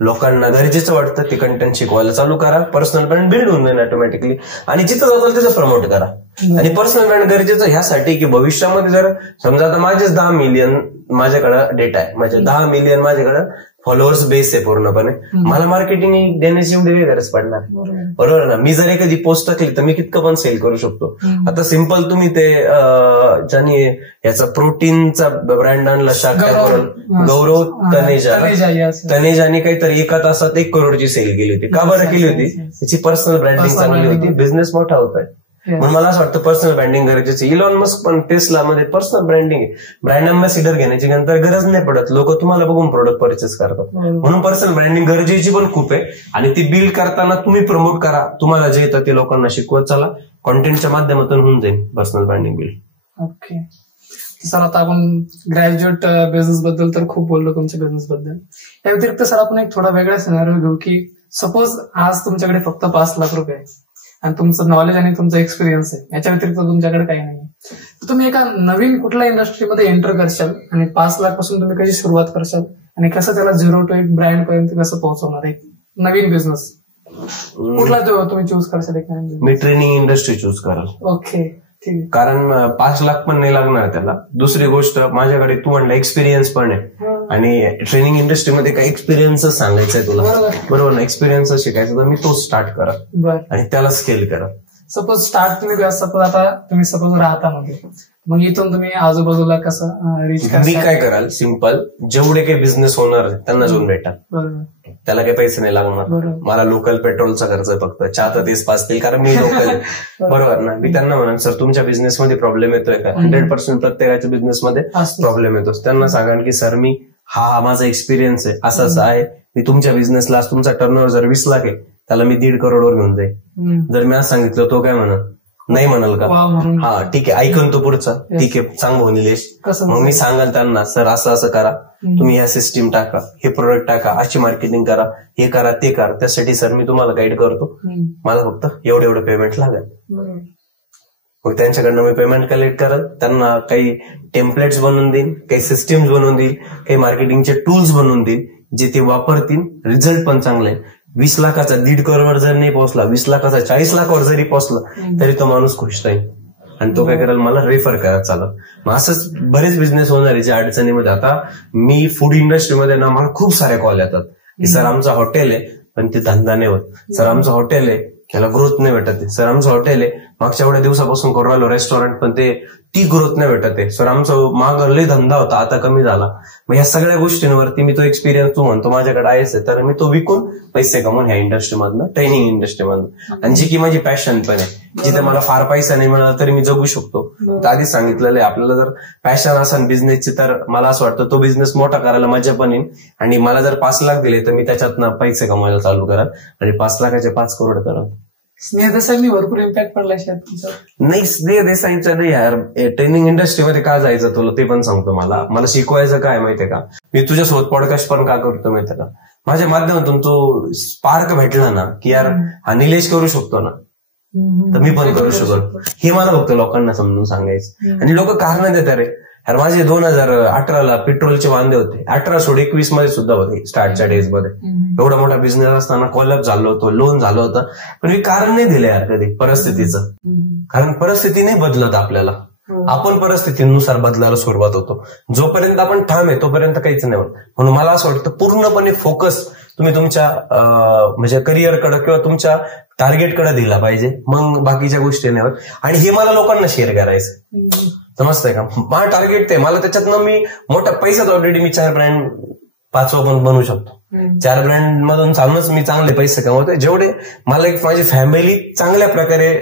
लोकांना गरजेचं वाटतं ते कंटेंट शिकवायला चालू करा, पर्सनल ब्रँड बिल्ड होऊन जाईल ऑटोमॅटिकली, आणि जिथं जाताल तिथं प्रमोट करा. आणि पर्सनल ब्रँड गरजेचं ह्यासाठी की भविष्यामध्ये जर समजा आता माझेच 10 मिलियन माझ्याकडे डेटा आहे, म्हणजे 10 मिलियन माझ्याकडे फॉलोअर्स बेस आहे पूर्णपणे, मला मार्केटिंग देण्याची एवढी वेळ गरज पडणार, बरोबर ना. मी जर एखादी पोस्ट टाकली तर मी कितकं पण सेल करू शकतो. आता सिम्पल तुम्ही ते ज्याने याचा प्रोटीनचा ब्रँड आणला शाखा गौरव तनेजाने काहीतरी एका तासात 1 करोडची सेल केली होती. का बरं केली होती? त्याची पर्सनल ब्रँडिंग चांगली होती, बिझनेस मोठा होतोय. म्हणून मला असं वाटतं पर्सनल ब्रँडिंग गरजेचं. इलॉन मस्क पण टेस्ला मध्ये पर्सनल ब्रँडिंग आहे. ब्रँड अँबॅसिडर घेण्याची नंतर गरज नाही पडत, लोक तुम्हाला बघून प्रोडक्ट परचेस करतात. म्हणून पर्सनल ब्रँडिंग गरजेची पण खूप आहे, आणि ती बिल्ड करताना तुम्ही प्रमोट करा, तुम्हाला जे येतं ते लोकांना शिकवत चला, कॉन्टेंटच्या माध्यमातून होऊन जाईल personal branding build. Okay sir, आता आपण ग्रॅज्युएट बिझनेस बद्दल तर खूप बोललो, तुमच्या बिझनेस बद्दल. या व्यतिरिक्त सर आपण एक थोडा वेगळा सिनारिओ घेऊ की सपोज आज तुमच्याकडे फक्त 5 लाख रुपये आहे आणि तुमचं नॉलेज आणि तुमचा एक्सपिरियन्स आहे, याच्या व्यतिरिक्त तुमच्याकडे काही नाही, तर तुम्ही एका नवीन कुठल्या इंडस्ट्रीमध्ये एंटर करशाल आणि 5 लाख पासून तुम्ही कशी सुरुवात करशाल आणि कसं त्याला 0 to 1 ब्रँड पर्यंत कसं पोहोचवणार एक नवीन बिझनेस कुठला तुम्ही चूज करशाल? एक मी ट्रेनिंग इंडस्ट्री चूज कराल. ओके, कारण 5 लाख पण नाही लागणार त्याला. दुसरी गोष्ट, माझ्याकडे तू म्हणला एक्सपिरियन्स पण आहे, आणि ट्रेनिंग इंडस्ट्रीमध्ये काही एक्सपिरियन्सच सांगायचंय तुला, बरोबर ना. एक्सपिरियन्स शिकायचं तर मी तो स्टार्ट करा आणि त्याला स्केल करा. सपोज स्टार्ट तुम्ही सपोज आता तुम्ही सपोज राहता मध्ये, मग इथून तुम्ही आजूबाजूला कसं रीच करा? मी काय कराल, सिम्पल, जेवढे काही बिझनेस होणार त्यांना जाऊन भेटा, त्याला काही पैसे नाही लागणार. मला लोकल पेट्रोलचा खर्च फक्त, चहा तर तेच पाचतील कारण मी लोकल आहे, बरोबर ना. मी त्यांना म्हणेन सर तुमच्या बिझनेसमध्ये प्रॉब्लेम येतोय का? 100% प्रत्येकाच्या बिझनेसमध्ये प्रॉब्लेम येतो. त्यांना सांगा की सर मी हा माझा एक्सपिरियन्स आहे, असंच आहे, मी तुमच्या बिझनेसला, तुमचा टर्नओव्हर जर 20 लाख आहे त्याला मी 1.5 करोडवर घेऊन जाईल. जर मी आज सांगितलं तो काय म्हणत नाही म्हणाल का? हा ठीक आहे, ऐकून तो पुढचा, ठीक आहे चांगलं हो निलेश. मग मी सांगाल त्यांना सर असं असं करा, तुम्ही या सिस्टीम टाका, हे प्रोडक्ट टाका, अशी मार्केटिंग करा, हे करा ते करा, त्यासाठी सर मी तुम्हाला गाईड करतो, मला फक्त एवढं पेमेंट लागेल. मग त्यांच्याकडनं मी पेमेंट कलेक्ट करत, त्यांना काही टेम्पलेट्स बनवून देईन, काही सिस्टीम्स बनवून देईल, काही मार्केटिंगचे टूल्स बनवून देईल, जे ते वापरतील, रिझल्ट पण चांगले. 20 लाखाचा 1.5 करोडवर जर नाही पोहोचला, 20 लाखाचा 40 लाखावर जरी पोहोचला तरी तो माणूस खुश राहील, आणि तो काय करेल, मला रेफर करा चालत. मग असंच बरेच बिझनेस होणार आहे जे अडचणीमध्ये. आता मी फूड इंडस्ट्रीमध्ये ना, मला खूप सारे कॉल येतात की सर आमचं हॉटेल आहे पण ते धंदा नाही होत, सर आमचं हॉटेल आहे त्याला ग्रोथ नाही भेटत, सर आमचं हॉटेल आहे मागच्या एवढ्या दिवसापासून करू राहिलो रेस्टॉरंट पण ती ग्रोथ नाही भेटत आहे, सर आमचं माग लय धंदा होता आता कमी झाला. मग या सगळ्या गोष्टींवरती मी तो एक्सपिरियन्स तू म्हणतो माझ्याकडे आहेच, तर मी तो विकून पैसे कमवून ह्या इंडस्ट्रीमधनं, ट्रेनिंग इंडस्ट्रीमधनं, आणि जी की माझी पॅशन पण आहे, जिथे मला फार पैसा नाही मिळाला तरी मी जगू शकतो. तर आधीच सांगितलेलं आहे, आपल्याला जर पॅशन असेल बिझनेसची तर मला असं वाटतं तो बिझनेस मोठा करायला मजा पण येईल. आणि मला जर 5 लाख दिले तर मी त्याच्यातनं पैसे कमवायला चालू कराल आणि 5 लाखाचे 5 करोड कराल. स्नेह देसाईंनी भरपूर इम्पॅक्ट पडला नाही, स्नेह देसाईंचं नाही यार. ट्रेनिंग इंडस्ट्रीमध्ये का जायचं तुला ते पण सांगतो. मला शिकवायचं काय माहितीये का, मी तुझ्यासोबत पॉडकास्ट पण का करतो माहितीये का, माझ्या माध्यमातून तो स्पार्क भेटला ना की यार हा निलेश करू शकतो ना, तर मी पण करू शकतो. हे मला फक्त लोकांना समजून सांगायचं. आणि लोक कारण देतात रे यार, माझे 2018ला पेट्रोलचे वांदे होते, 18 सोड 21 मध्ये सुद्धा होते स्टार्टच्या डेज मध्ये. एवढा मोठा बिझनेस असताना कॉलअप झालं होतं, लोन झालं होतं, पण मी कारण नाही दिलं यार कधी परिस्थितीचं. कारण परिस्थिती नाही बदलत आपल्याला, आपण परिस्थितीनुसार बदलायला सुरुवात होतो. जोपर्यंत आपण ठाम आहे तोपर्यंत काहीच नाही होत. म्हणून मला असं वाटतं पूर्णपणे फोकस तुम्ही तुमच्या म्हणजे करिअरकडे किंवा तुमच्या टार्गेटकडे दिला पाहिजे, मग बाकीच्या गोष्टी नाही होत. आणि हे मला लोकांना शेअर करायचं, समजतंय का. माझं टार्गेट ते, मला त्याच्यातनं मी मोठा पैसाच ऑलरेडी मी 4 ब्रँड 5वा पण बनवू शकतो. 4 ब्रँड मधून चालूनच मी चांगले पैसे कमवतोय. जेवढे मला एक माझी फॅमिली चांगल्या प्रकारे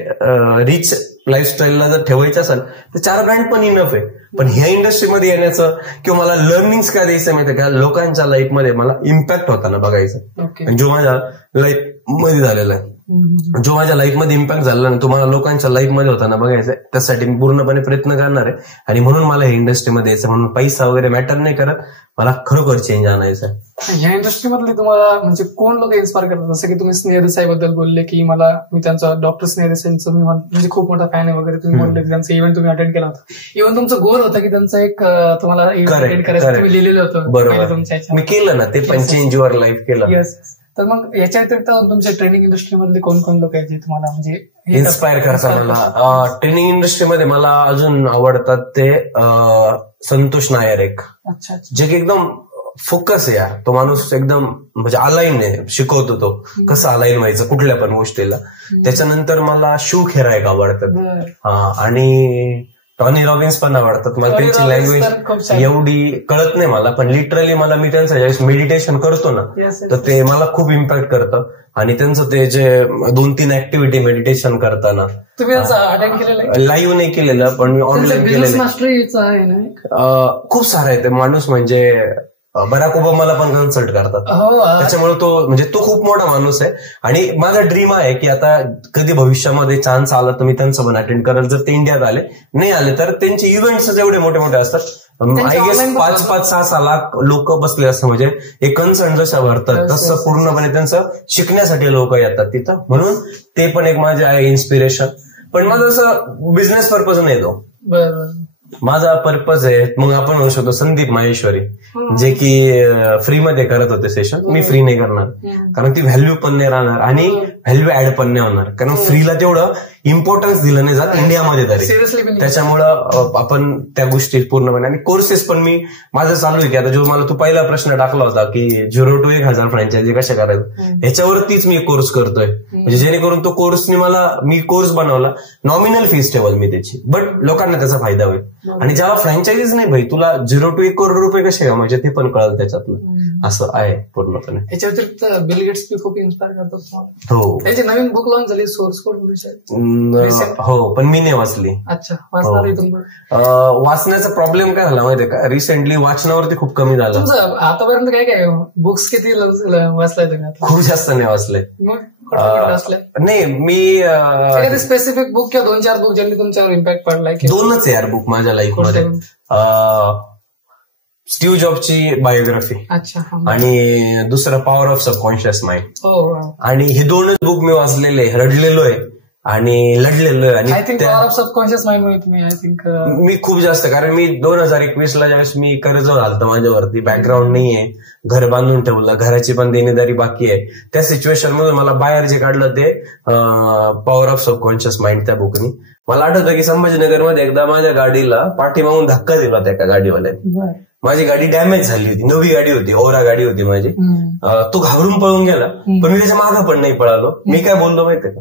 रिच लाईफस्टाईलला जर ठेवायचं असेल तर 4 ब्रँड पण इनफ आहे. पण ह्या इंडस्ट्रीमध्ये येण्याचं किंवा मला लर्निंग्स काय द्यायचं माहिती का, लोकांच्या लाईफमध्ये मला इम्पॅक्ट होताना बघायचं, जो माझ्या लाईफ मध्ये झालेला आहे. जो माझ्या लाईफमध्ये इम्पॅक्ट झाला ना, तुम्हाला लोकांच्या लाईफमध्ये होताना बघायचं, त्यासाठी मी पूर्णपणे प्रयत्न करणार आहे. आणि म्हणून मला हे इंडस्ट्रीमध्ये यायचं, म्हणून पैसा वगैरे मॅटर नाही करत, मला खरोखर चेंज आणायचं. ह्या इंडस्ट्रीमधले तुम्हाला म्हणजे कोण लोक इन्स्पायर करतात? जसं की तुम्ही स्नेह देसाई बद्दल बोलले की मी त्यांचा डॉक्टर स्नेह देसाईंचं मी म्हणजे खूप मोठा फॅन आहे वगैरे, तुम्ही बोलले त्यांचा इव्हेंट तुम्ही अटेंड केला होता. इव्हन तुमचं गोल होतं की त्यांचं एक तुम्हाला इव्हेंट अटेंड करायचं, तुम्ही लिहिलेलं होतं. बरोबर, मी केलं ना ते, पण चेंज युअर लाईफ केलं. येस. तर मग याच्या व्यतिरिक्त तुमच्या ट्रेनिंग इंडस्ट्रीमधले कोण कोण लोक आहेत जे तुम्हाला म्हणजे इन्स्पायर करतात? मला ट्रेनिंग इंडस्ट्रीमध्ये मला अजून आवडतात ते संतोष नायर एक, जे की एकदम फोकस आहे यार. तो माणूस एकदम म्हणजे अलाईन आहे, शिकवतो तो कसं अलाईन व्हायचं कुठल्या पण गोष्टीला. त्याच्यानंतर मला शिव खेरा एक आवडतात, आणि टॉनी रॉबिन्स पण आवडतात. मला त्यांची लँग्वेज एवढी कळत नाही मला, पण लिटरली मी त्यांचं ज्यावेळेस मेडिटेशन करतो ना, तर ते मला खूप इम्पॅक्ट करतं. आणि त्यांचं ते जे 2-3 ऍक्टिव्हिटी मेडिटेशन करताना, लाईव्ह नाही केलेलं पण मी ऑनलाईन केलेलं, खूप सारं आहे. ते माणूस म्हणजे बराक ओबामाला पण कन्सल्ट करतात, त्याच्यामुळे तो खूप मोठा माणूस आहे. आणि माझा ड्रीम आहे की आता कधी भविष्यामध्ये चान्स आला तर मी त्यांचं पण अटेंड करेल. जर ते इंडियात आले, नाही आले तर त्यांचे इव्हेंट्स एवढे मोठे मोठे असतात. आय गेस 5-6 लाख लोक बसले असतं, म्हणजे एक कन्सर्न जसं भरतात तसं पूर्णपणे त्यांचं शिकण्यासाठी लोक येतात तिथं. म्हणून ते पण एक माझे आहे इन्स्पिरेशन. पण माझं असं बिझनेस पर्पज नाही तो, माझा पर्पज आहे. मग आपण म्हणू शकतो संदीप माहेश्वरी, जे की फ्रीमध्ये करत होते सेशन. मी फ्री नाही करणार, कारण ती व्हॅल्यू पण नाही राहणार आणि व्हॅल्यू ऍड पण नाही होणार, कारण फ्रीला तेवढं इम्पॉर्टन्स दिलं नाही जात इंडियामध्ये तरी. त्याच्यामुळं आपण त्या गोष्टी पूर्णपणे, आणि कोर्सेस पण माझं चालू आहे की आता जो मला तू पहिला प्रश्न टाकला होता की 0 to 1,000 फ्रँचायझी कशा करायचं, ह्याच्यावरतीच मी कोर्स करतोय. म्हणजे जेणेकरून तो कोर्सने मी कोर्स बनवला, नॉमिनल फीस ठेवल मी त्याची, बट लोकांना त्याचा फायदा होईल. आणि ज्याला फ्रँचायझीज नाही भाई, तुला 0 to 1 करोड रुपये कसे कमायचे ते पण कळलं त्याच्यातनं, असं आहे पूर्णपणे. याच्या व्यतिरिक्त बिल गेट्स खूप इन्स्पायर करतात. हो, त्याची नवीन बुक लॉन्च झाली, सोर्स कोड. हो, पण मी नाही वाचली. अच्छा, वाचणार आहे तुम्ही? वाचण्याचा प्रॉब्लेम काय झाला माहितीये का, रिसेंटली वाचनावरती खूप कमी झालं. तुमचं आतापर्यंत काय बुक्स किती वाचलाय तुम्ही? खूप जास्त नाही वाचले. नाही, मी स्पेसिफिक बुक किंवा 2-4 बुक ज्यांनी तुमच्यावर इम्पॅक्ट पडलाय? 2च यार बुक माझ्या लाईफमध्ये. स्टीव्ह जॉबची बायोग्राफी, आणि दुसरं पॉवर ऑफ सबकॉन्शियस माइंड. आणि हे 2च बुक मी वाचलेले, रडलेलो आहे आणि लढलेलो आहे. आणि पॉवर ऑफ सबकॉन्शियस माइंड मी खूप जास्त, कारण मी 2021ला ज्यावेळेस मी कर्ज झालं माझ्यावरती, बॅकग्राऊंड नाहीये, घर बांधून ठेवलं, घराची पण देणीदारी बाकी आहे, त्या सिच्युएशन मधून मला बाहेर जे काढलं ते पॉवर ऑफ सबकॉन्शियस माइंड त्या बुकनी. मला आठवतं की संभाजीनगरमध्ये एकदा माझ्या गाडीला पाठीमागून धक्का दिला होता एका गाडीवाल्याने. माझी गाडी डॅमेज झाली होती, नवी गाडी होती, ओरा गाडी होती माझी. तो घाबरून पळून गेला, पण मी त्याच्या मागं पण नाही पळालो. मी काय बोललो माहितीये का,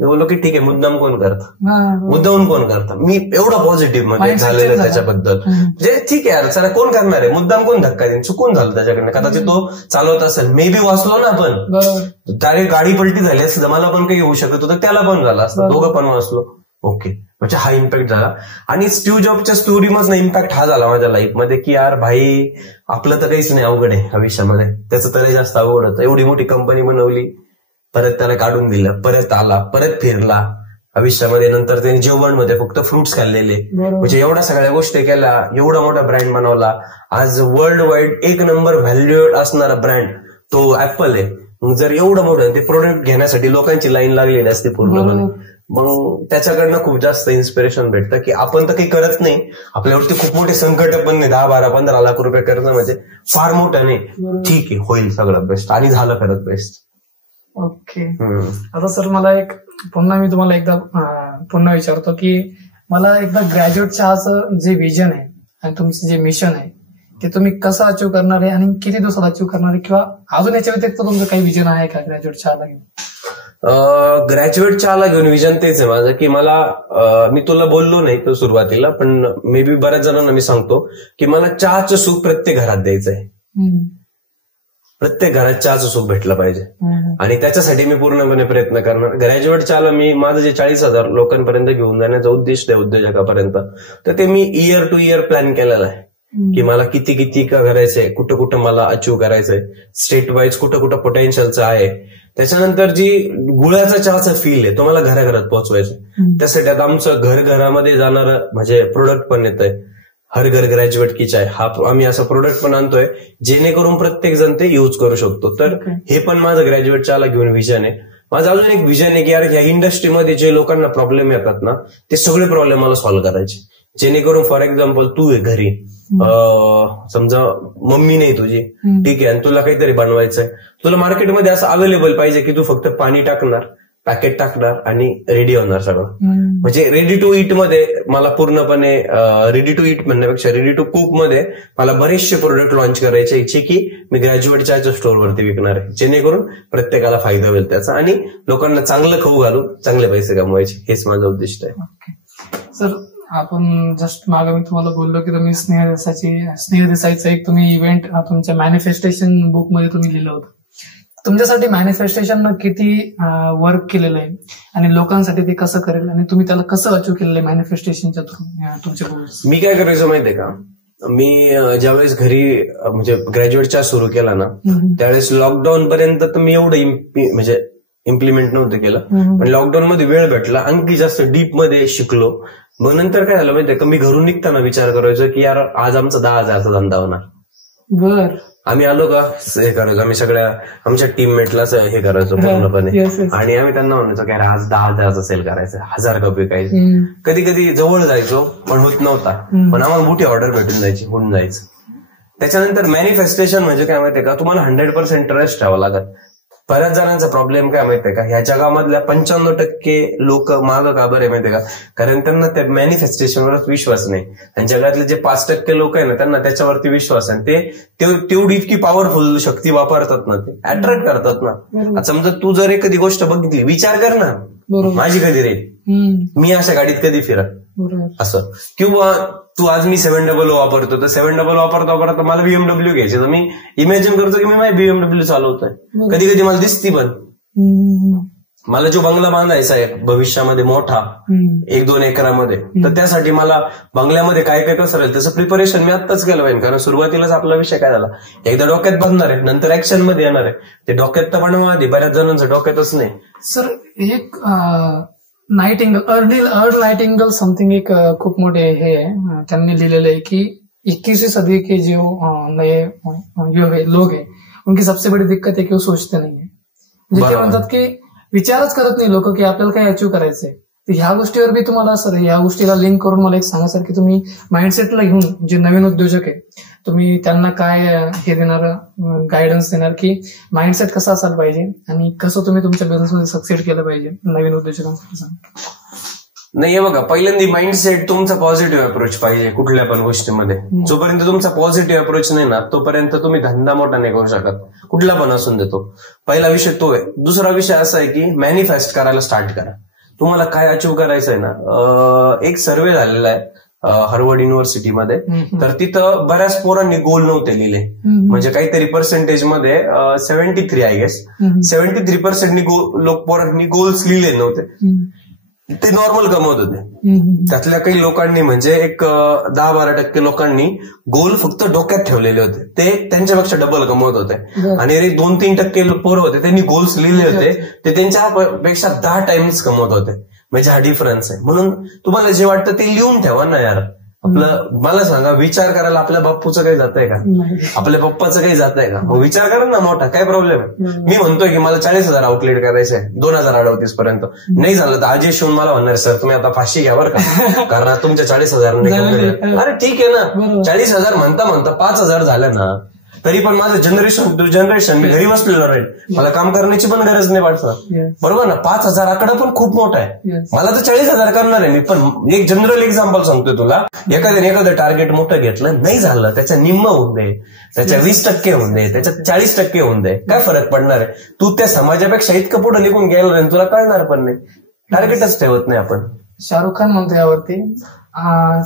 मी बोललो की ठीक आहे, मुद्दाम कोण करतं, मुद्दाहून कोण करतं. मी एवढं पॉझिटिव्ह मध्ये झालेलं त्याच्याबद्दल, म्हणजे ठीक आहे यार, चला कोण करणार आहे, मुद्दाम कोण धक्का देईन, चुकून झालं त्याच्याकडनं, कदाचित तो चालवत असेल, मे बी वाचलो ना आपण, त्याने गाडी पलटी झाली असतं, मला पण काही होऊ शकत होतं, त्याला पण झालं असतं, दोघं पण वाचलो. ओके, म्हणजे हा इम्पॅक्ट झाला. आणि स्टीव्ह जॉबच्या स्टोरीमधनं इम्पॅक्ट हा झाला माझ्या लाईफमध्ये की यार भाई, आपलं तर काहीच नाही अवघड आहे आयुष्यामध्ये, त्याचं तरी जास्त अवघड होतं. एवढी मोठी कंपनी बनवली, परत त्याला काढून दिलं, परत आला, परत फिरला आयुष्यामध्ये, नंतर त्याने जेवणमध्ये फक्त फ्रुट्स खाल्लेले, म्हणजे एवढ्या सगळ्या गोष्टी केल्या, एवढा मोठा ब्रँड बनवला. आज वर्ल्ड वाईड 1 नंबर व्हॅल्युएड असणारा ब्रँड तो ऍपल आहे. जर एवढं मोठं ते प्रोडक्ट घेण्यासाठी लोकांची लाईन लागलेली असते पूर्णपणे, मग त्याच्याकडनं खूप जास्त इन्स्पिरेशन भेटतं की आपण तर काही करत नाही, आपल्यावरती खूप मोठे संकट पण नाही, 10, 12, 15 लाख रुपये कर्ज म्हणजे फार मोठं नाही, ठीक आहे, होईल सगळं बेस्ट, आणि झालं खरंच बेस्ट. ओके, आता सर मला मी तुम्हाला एकदा पुन्हा विचारतो की मला एकदा ग्रॅज्युएट चहाचं जे विजन आहे आणि तुमचं जे मिशन आहे ते तुम्ही कसं अचीव्ह करणार आहे आणि किती दिवसात अचीव्ह करणार आहे, किंवा अजून याच्या व्यतिरिक्त तुमचं काही विजन आहे का ग्रॅज्युएट चहाला घेऊन? ग्रॅज्युएट चहाला घेऊन विजन तेच आहे माझं की मला, मी तुला बोललो नाही तो सुरुवातीला, पण मे बी बऱ्याच जणांना मी सांगतो की मला चहाचं सुख प्रत्येक घरात द्यायचंय. प्रत्येक घरात चहाचं सुख भेटलं पाहिजे, आणि त्याच्यासाठी मी पूर्णपणे प्रयत्न करणार. ग्रॅज्युएट चहाला मी माझं जे 40,000 लोकांपर्यंत घेऊन जाण्याचं उद्दिष्ट आहे उद्योजकापर्यंत, तर ते मी इयर टू इयर प्लॅन केलेलं आहे. की मला किती किती करायचंय, कुठं कुठं मला अचीव्ह करायचंय, स्टेट वाईज कुठं कुठं पोटेन्शियलचं आहे. त्याच्यानंतर जी गुळाचा चहाचा फील आहे तो मला घराघरात पोहोचवायचा. त्यासाठी आता आमचं घरामध्ये जाणारं म्हणजे प्रोडक्ट पण येतंय, हर घर ग्रॅज्युएट की चाय, हा आम्ही असं प्रोडक्ट पण आणतोय जेणेकरून प्रत्येक जण ते युज करू शकतो. तर हे पण माझं ग्रॅज्युएट चहाला घेऊन विजन आहे. माझं अजून एक विजन आहे की यार ह्या इंडस्ट्रीमध्ये जे लोकांना प्रॉब्लेम येतात ना ते सगळे प्रॉब्लेम मला सॉल्व्ह करायचे. जेणेकरून फॉर एक्झाम्पल तू आहे घरी, समजा मम्मी नाही तुझी, ठीक आहे, आणि तुला काहीतरी बनवायचंय, तुला मार्केटमध्ये असं अवेलेबल पाहिजे की तू फक्त पाणी टाकणार, पॅकेट टाकणार आणि रेडी होणार सगळं. म्हणजे रेडी टू ईट मध्ये मला पूर्णपणे, रेडी टू ईट म्हणण्यापेक्षा रेडी टू कुक मध्ये मला बरेचसे प्रोडक्ट लॉन्च करायचे इच्छे की मी ग्रॅज्युएट चहाच्या स्टोअरवरती विकणार आहे, जेणेकरून प्रत्येकाला फायदा होईल त्याचा आणि लोकांना चांगलं खाऊ घालून चांगले पैसे कमवायचे, हेच माझं उद्दिष्ट आहे. सर आपण जस्ट मागे मी तुम्हाला बोललो की तुम्ही स्नेह देसाईचा एक तुम्ही इव्हेंट तुमच्या मॅनिफेस्टेशन बुक मध्ये तुम्ही लिहिलं होतं. तुमच्यासाठी मॅनिफेस्टेशन किती वर्क केलेलं आहे आणि लोकांसाठी ते कसं करेल आणि तुम्ही त्याला कसं अचीव्ह केलेलं आहे मॅनिफेस्टेशनच्या थ्रू तुमच्या गोल्स? मी काय करायचं माहितीये का, मी ज्यावेळेस घरी म्हणजे ग्रॅज्युएट चहा सुरू केला ना त्यावेळेस लॉकडाऊन पर्यंत तर मी एवढं म्हणजे इम्प्लिमेंट नव्हतं केलं, पण लॉकडाऊन मध्ये वेळ भेटला, आणखी जास्त डीप मध्ये शिकलो. मग नंतर काय झालं माहितीये का, मी घरून निघताना विचार करायचो की यार आज आमचा 10,000चा धंदा होणार. बर, आम्ही आलो का हे करायचो, आम्ही सगळ्या आमच्या टीममेटला हे करायचो पूर्णपणे, आणि आम्ही त्यांना म्हणायचो की आज 10,000चा सेल करायचं, 1000 कप विकायचं. कधी कधी जवळ जायचो पण होत नव्हता, पण आम्हाला मोठी ऑर्डर भेटून जायची, होऊन जायचं. त्याच्यानंतर मॅनिफेस्टेशन म्हणजे काय माहितीये का, तुम्हाला 100% ट्रस्ट ठेवावा लागत. बऱ्याच जणांचा प्रॉब्लेम काय माहितीये का, ह्या जगामधल्या 95% लोक मागं का बरे माहितीये का, कारण त्यांना त्या मॅनिफेस्टेशनवरच विश्वास नाही, आणि जगातले जे 5% लोक आहे ना त्यांना त्याच्यावरती विश्वास आहे. ते तेवढी इतकी पॉवरफुल शक्ती वापरतात ना, ते अट्रॅक्ट करतात ना. समजा तू जर एखादी गोष्ट बघितली, विचार कर ना माझी कधी राहील, मी अशा गाडीत कधी फिरत असं, किंवा तू आज मी 700 वापरतो, तर 700 वापरता मला BMW घ्यायचे, तर मी इमॅजिन करतो की मी माझी BMW चालवतोय. कधी कधी मला दिसती, पण मला जो बंगला बांधायचा आहे भविष्यामध्ये मोठा 1-2 एकरामध्ये, तर त्यासाठी मला बंगल्यामध्ये काय काय कसं राहील त्याचं प्रिपरेशन मी आत्ताच केलं पाहिजे. कारण सुरुवातीलाच आपला विषय काय झाला, एकदा डोक्यात बांधणार आहे नंतर ऍक्शन मध्ये येणार आहे. ते डोक्यात तर बनवा आधी, बऱ्याच जणांचं डोक्यातच नाही. सर एक नाइटिंगेल, अर्ल नाइटिंगेल समथिंग एक खूप मोठे हे आहे, त्यांनी लिहिलेलं आहे की 21वीं सदी के जो नए लोग हैं उनकी सबसे बड़ी दिक्कत है की वो सोचते नहीं है. म्हणजे ते म्हणतात की विचारच करत नाही लोक की आपल्याला काय अचीव्ह करायचंय. तर ह्या गोष्टीवर मी तुम्हाला सर ह्या गोष्टीला लिंक करून मला एक सांगा सर की तुम्ही माइंडसेटला घेऊन जे नवीन उद्योजक आहे तुम्ही त्यांना काय हे देणार, गायडन्स देणार की माइंडसेट कसा असायला पाहिजे आणि कसं तुम्ही तुमच्या बिझनेसमध्ये सक्सेड केलं पाहिजे नवीन उद्योजकांसाठी? नाही, हे बघा, पहिल्यांदा माइंडसेट तुमचा पॉझिटिव्ह अप्रोच पाहिजे कुठल्या पण गोष्टीमध्ये. जोपर्यंत तुमचा पॉझिटिव्ह अप्रोच नाही ना तोपर्यंत तुम्ही धंदा मोठा नाही करू शकत, कुठला पण असून देतो. पहिला विषय तो आहे. दुसरा विषय असा आहे की मॅनिफेस्ट करायला स्टार्ट करा. तुम्हाला काय अचीव्ह करायचं आहे ना, एक सर्वे झालेला आहे हार्वर्ड युनिव्हर्सिटीमध्ये, तर तिथं बऱ्याच पोरांनी गोल नव्हते लिहिले, म्हणजे काहीतरी पर्सेंटेज मध्ये 73 आय गेस 73% पोरांनी गोल्स लिहिले नव्हते. ते नॉर्मल कमवत होते. त्यातल्या काही लोकांनी म्हणजे एक 10-12% लोकांनी गोल फक्त डोक्यात ठेवलेले होते, ते त्यांच्यापेक्षा डबल कमवत होते. आणि 2-3% पोरं होते त्यांनी गोल्स लिहिले होते, ते त्यांच्यापेक्षा 10 टाइम्स कमवत होते. म्हणजे हा डिफरन्स आहे. म्हणून तुम्हाला जे वाटतं ते लिहून ठेवा ना यार. आपलं मला सांगा, विचार करायला आपल्या बाप्पूचं काही जात आहे का, आपल्या पप्पाचं काही जात आहे का? मग विचार करा ना मोठा, काय प्रॉब्लेम आहे? मी म्हणतोय की मला 40,000 आउटलेट करायचंय 2038 पर्यंत, नाही झालं तर आजी शिवून मला म्हणणार सर तुम्ही आता फाशी घ्या बरं का, कारण तुमच्या 40,000 नाही. अरे ठीक आहे ना, 40,000 म्हणता 5,000 झालं ना तरी पण माझं जनरेशन टू जनरेशन मी घरी बसलेलो राहील, मला काम करण्याची पण गरज नाही वाटत, बरोबर ना. 5,000 आकडा पण खूप मोठा आहे. मला तर 40,000 करणार आहे मी, पण एक जनरल एक्झाम्पल सांगतोय तुला. एखादं टार्गेट मोठं घेतलं, नाही झालं, त्याच्या निम्म होऊन दे, त्याच्या 20% होऊन दे, त्याच्या 40% होऊन दे, काय फरक पडणार आहे? तू त्या समाजापेक्षा इतकं पुढे निघून गेलं नाही, तुला कळणार पण नाही. टार्गेटच ठेवत नाही आपण. शाहरुख खान म्हणतो यावरती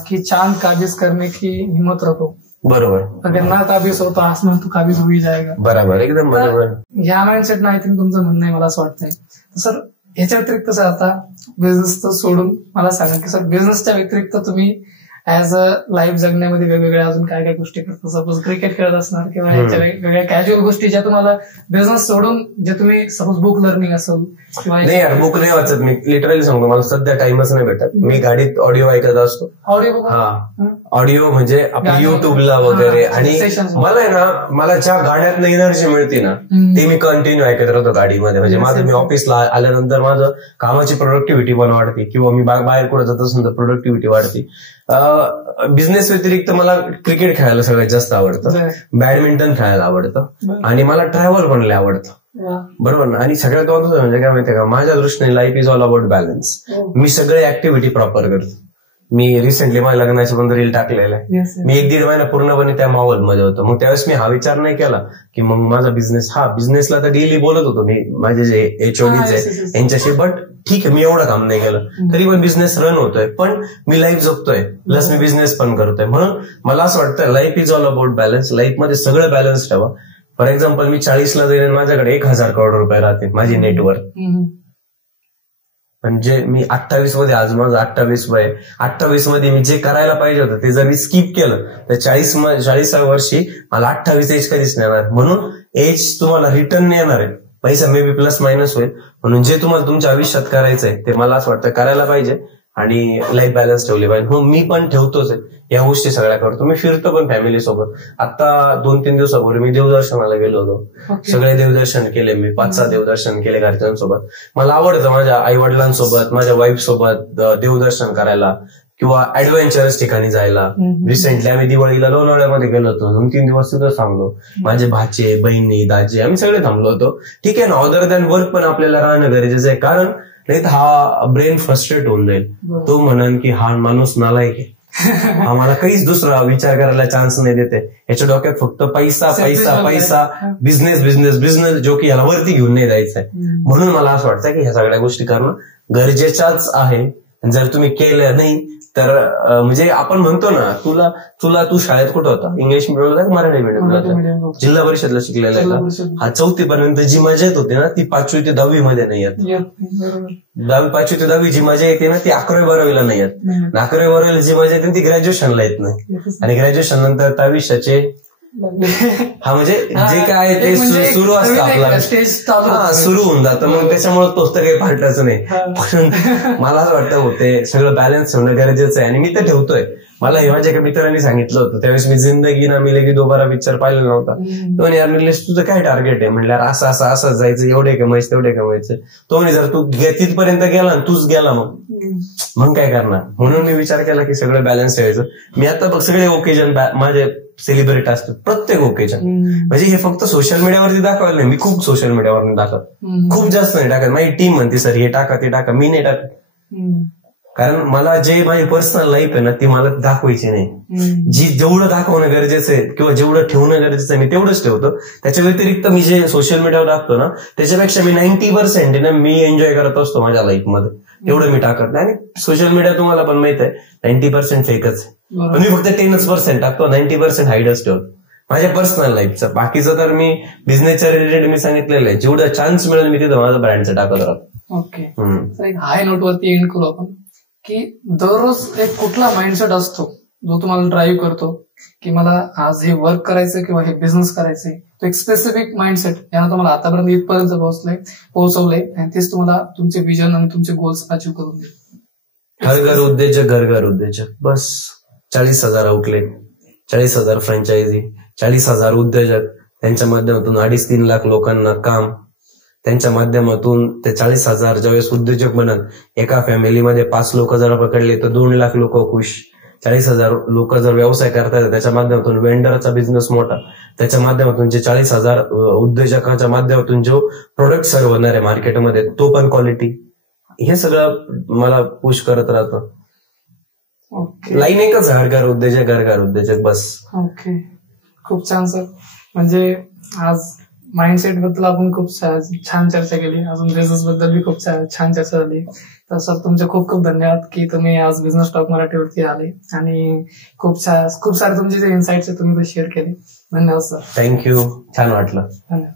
की चांद काबीज करने की हिम्मत रखो. बरोबर. अगर ना काबीज होता आसमान तो काबीज होई जाएगा. बरोबर, एकदम बरोबर. या माइंडसेट ना आय थिंक तुमचं म्हणणं आहे मला असं वाटतंय. सर ह्याच्या व्यतिरिक्त सर आता बिझनेस सोडून मला सांगा की सर बिझनेसच्या व्यतिरिक्त तुम्ही ऍज अ लाईफ जगण्यामध्ये वेगवेगळ्या अजून काय काय गोष्टी करतात? सपोज क्रिकेट खेळत असणार किंवा ह्याच्या वेगवेगळ्या कॅज्युअल गोष्टी ज्या तुम्हाला बिझनेस सोडून जे तुम्ही सपोज बुक लर्निंग असेल किंवा नाही यार, बुक नाही वाचत मी, लिटरली सांगतो, मला सध्या टाइमच नाही भेटत. मी गाडीत ऑडिओ ऐकत असतो. ऑडिओ? हा, ऑडिओ म्हणजे आपल्या युट्यूबला वगैरे. आणि मला आहे ना, मला ज्या गाड्यातनं एनर्जी मिळते ना ते मी कंटिन्यू ऐकत राहतो गाडीमध्ये. म्हणजे माझं, मी ऑफिसला आल्यानंतर माझं कामाची प्रोडक्टिव्हिटी पण वाढते, किंवा मी बाहेर कुठे जात असेल तर प्रोडक्टिव्हिटी वाढते. बिझनेस व्यतिरिक्त मला क्रिकेट खेळायला सगळ्यात जास्त आवडतं, बॅडमिंटन खेळायला आवडतं, आणि मला ट्रॅव्हल पण लय आवडतं. बरोबर ना. आणि सगळ्यात महत्त्वाचं म्हणजे काय माहितीये का, माझ्या दृष्टीने life is all about balance. मी सगळे ऍक्टिव्हिटी प्रॉपर करतो. मी रिसेंटली माझ्या लग्नाच्या पण रील टाकलेलं आहे. मी 1-1.5 महिना पूर्णपणे त्या माहोलमध्ये होतो. मग त्यावेळेस मी हा विचार नाही केला की मग माझा बिझनेस, बिझनेसला तर डेली बोलत होतो मी, माझे जे HODs आहे यांच्याशी, बट ठीक आहे मी एवढं काम नाही केलं तरी पण बिझनेस रन होतोय, पण मी लाईफ जगतोय, प्लस मी बिझनेस पण करतोय. म्हणून मला असं वाटतं life is all about balance. लाईफमध्ये सगळं बॅलन्स ठेवा. फॉर एक्झाम्पल, मी 40ला जाईन, माझ्याकडे 1,000 करोड रुपये राहतील माझी नेटवर्थ. म्हणजे मी 28 मध्ये, आज माझं 28 वय, 28 मध्ये मी जे करायला पाहिजे होतं ते जर मी स्किप केलं तर 40व्या वर्षी मला 28 एज कधीच नाही येणार. म्हणून एज तुम्हाला रिटर्न नाही येणार आहे, पैसा मे बी प्लस मायनस होईल. म्हणून जे तुम्हाला तुमच्या आयुष्यात करायचंय ते मला असं वाटतं करायला पाहिजे, आणि लाईफ बॅलन्स ठेवली पाहिजे. हो, मी पण ठेवतोच आहे, या गोष्टी सगळ्या करतो. मी फिरतो पण फॅमिली सोबत. आता 2-3 दिवसापूर्वी मी देवदर्शनाला गेलो होतो. सगळे देवदर्शन केले मी, 5-6 देवदर्शन केले घरच्यांसोबत. मला आवडतं माझ्या आई वडिलांसोबत, माझ्या वाईफ सोबत देवदर्शन करायला किंवा ऍडव्हेंचरस ठिकाणी जायला. रिसेंटली आम्ही दिवाळीला लोणावळ्यामध्ये गेलो होतो, 2-3 दिवस तिथं थांबलो. माझे भाचे, बहिणी, दाजी, आम्ही सगळे थांबलो होतो. ठीक आहे ना, अदर दॅन वर्क पण आपल्याला राहणं गरजेचं आहे, कारण नाही तर हा ब्रेन फ्रस्ट्रेट होऊन जाईल. तो म्हणन की हा माणूस नालायक आहे, आम्हाला काहीच दुसरा विचार करायला चान्स नाही देते. याच्या डोक्यात फक्त पैसा पैसा पैसा, बिझनेस बिझनेस बिझनेस, जो की याला वरती घेऊन नाही द्यायचंय. म्हणून मला असं वाटतं की ह्या सगळ्या गोष्टी करणं गरजेच्याच आहे. जर तुम्ही केलं नाही तर म्हणजे आपण म्हणतो ना, तू शाळेत कुठं होता, इंग्लिश मिडियमला का मराठी मिडियमला? जिल्हा परिषदला शिकलेला आहे का? हा, 4थी पर्यंत जी मजा येत होती ना ती 5वी ते 10वी मध्ये नाही येत. 5वी ते 10वी जी मजा येते ना ती 11वी-12वीला नाही येत. 11वी-12वीला जी मजा येते ती ग्रॅज्युएशनला येत नाही. आणि ग्रॅज्युएशन नंतर त्या विषयाचे म्हणजे जे काय ते सुरू असतं आपला, सुरू होऊन जातं. मग त्याच्यामुळे तोच तर काही फाटच नाही. पण मला असं वाटतं होते सगळं बॅलन्स ठेवणं गरजेचं आहे, आणि मी तर ठेवतोय. मला हे माझ्या एका मित्रांनी सांगितलं होतं, त्यावेळेस मी जिंदगी ना मिले की दोबारा पिक्चर पाहिलेला नव्हता. तो यार निलेश तुझं काय टार्गेट आहे म्हणल्यावर, असं असं असं जायचं, एवढे कमायचं तेवढे कमायचं. तो म्हणे जर तू तिथपर्यंत गेला तूच गेला मग काय करणार. म्हणून मी विचार केला की सगळं बॅलन्स ठेवायचं. मी आता बघ सगळे ओकेजन माझे सेलिब्रेट असतात, प्रत्येक ओकेजन. म्हणजे हे फक्त सोशल मीडियावरती दाखवायला नाही, मी खूप सोशल मीडियावर दाखवत, खूप जास्त नाही टाकत. माझी टीम म्हणते सर हे टाका ते टाका, मी नाही टाकत. कारण मला जे माझी पर्सनल लाईफ आहे ना ती मला दाखवायची नाही. जेवढं दाखवणं गरजेचं आहे किंवा जेवढं ठेवणं गरजेचं आहे मी तेवढंच ठेवतो. त्याच्या व्यतिरिक्त मी जे सोशल मीडियावर टाकतो ना त्याच्यापेक्षा मी 90% ना मी एन्जॉय करत असतो माझ्या लाईफमध्ये, एवढं मी टाकत नाही. आणि सोशल मीडिया तुम्हाला पण माहित आहे 90% फेकच आहे, पण मी फक्त 10% टाकतो, 90% हाईडच ठेवतो माझ्या पर्सनल लाईफचं. बाकीचं तर मी बिझनेसच्या रिलेटेड मी सांगितलेलं आहे, जेवढा चान्स मिळेल मी तिथं माझं ब्रँडचं टाकत राहतो. ओके, हाय नोटवरती एंड करू आपण की दररोज एक कुठला माइंडसेट असतो जो तुम्हाला ड्राईव्ह करतो की मला आज हे वर्क करायचंय किंवा हे बिझनेस करायचंय. तो एक स्पेसिफिक माइंडसेट यानं तुम्हाला आतापर्यंत इथपर्यंत पोहोचवलंय, आणि तेच तुम्हाला तुमचे विजन आणि तुमचे गोल्स अचीव्ह करून देईल. घर उद्योजक बस. 40,000 आउटलेट, 40,000 फ्रँचायझी, 40,000 उद्योजक, त्यांच्या माध्यमातून 2.5-3 लाख लोकांना काम, त्यांच्या माध्यमातून ते 40,000 ज्यावेळेस उद्योजक बनत, एका फॅमिलीमध्ये 5 लोक जर पकडले तर 2 लाख लोक खुश. 40,000 लोक जर व्यवसाय करतात त्याच्या माध्यमातून वेंडरचा बिझनेस मोठा, त्याच्या माध्यमातून जे 40,000 उद्योजकांच्या माध्यमातून जो प्रोडक्ट सर्व होणार आहे मार्केटमध्ये तो पण क्वालिटी, हे सगळं मला पुश करत राहतं. लाईन एकच, घरघर उद्योजक बस. ओके, खूप छान सर. म्हणजे आज माइंडसेट बद्दल आपण खूप छान चर्चा केली, अजून बिझनेस बद्दल बी खूप छान चर्चा झाली. तर सर तुमचे खूप खूप धन्यवाद की तुम्ही आज बिझनेस टॉक मराठीवरती आले आणि खूप सारे तुमचे जे इन्साइट्स आहेत तुम्ही ते शेअर केले. धन्यवाद सर. थँक्यू, छान वाटलं. धन्यवाद.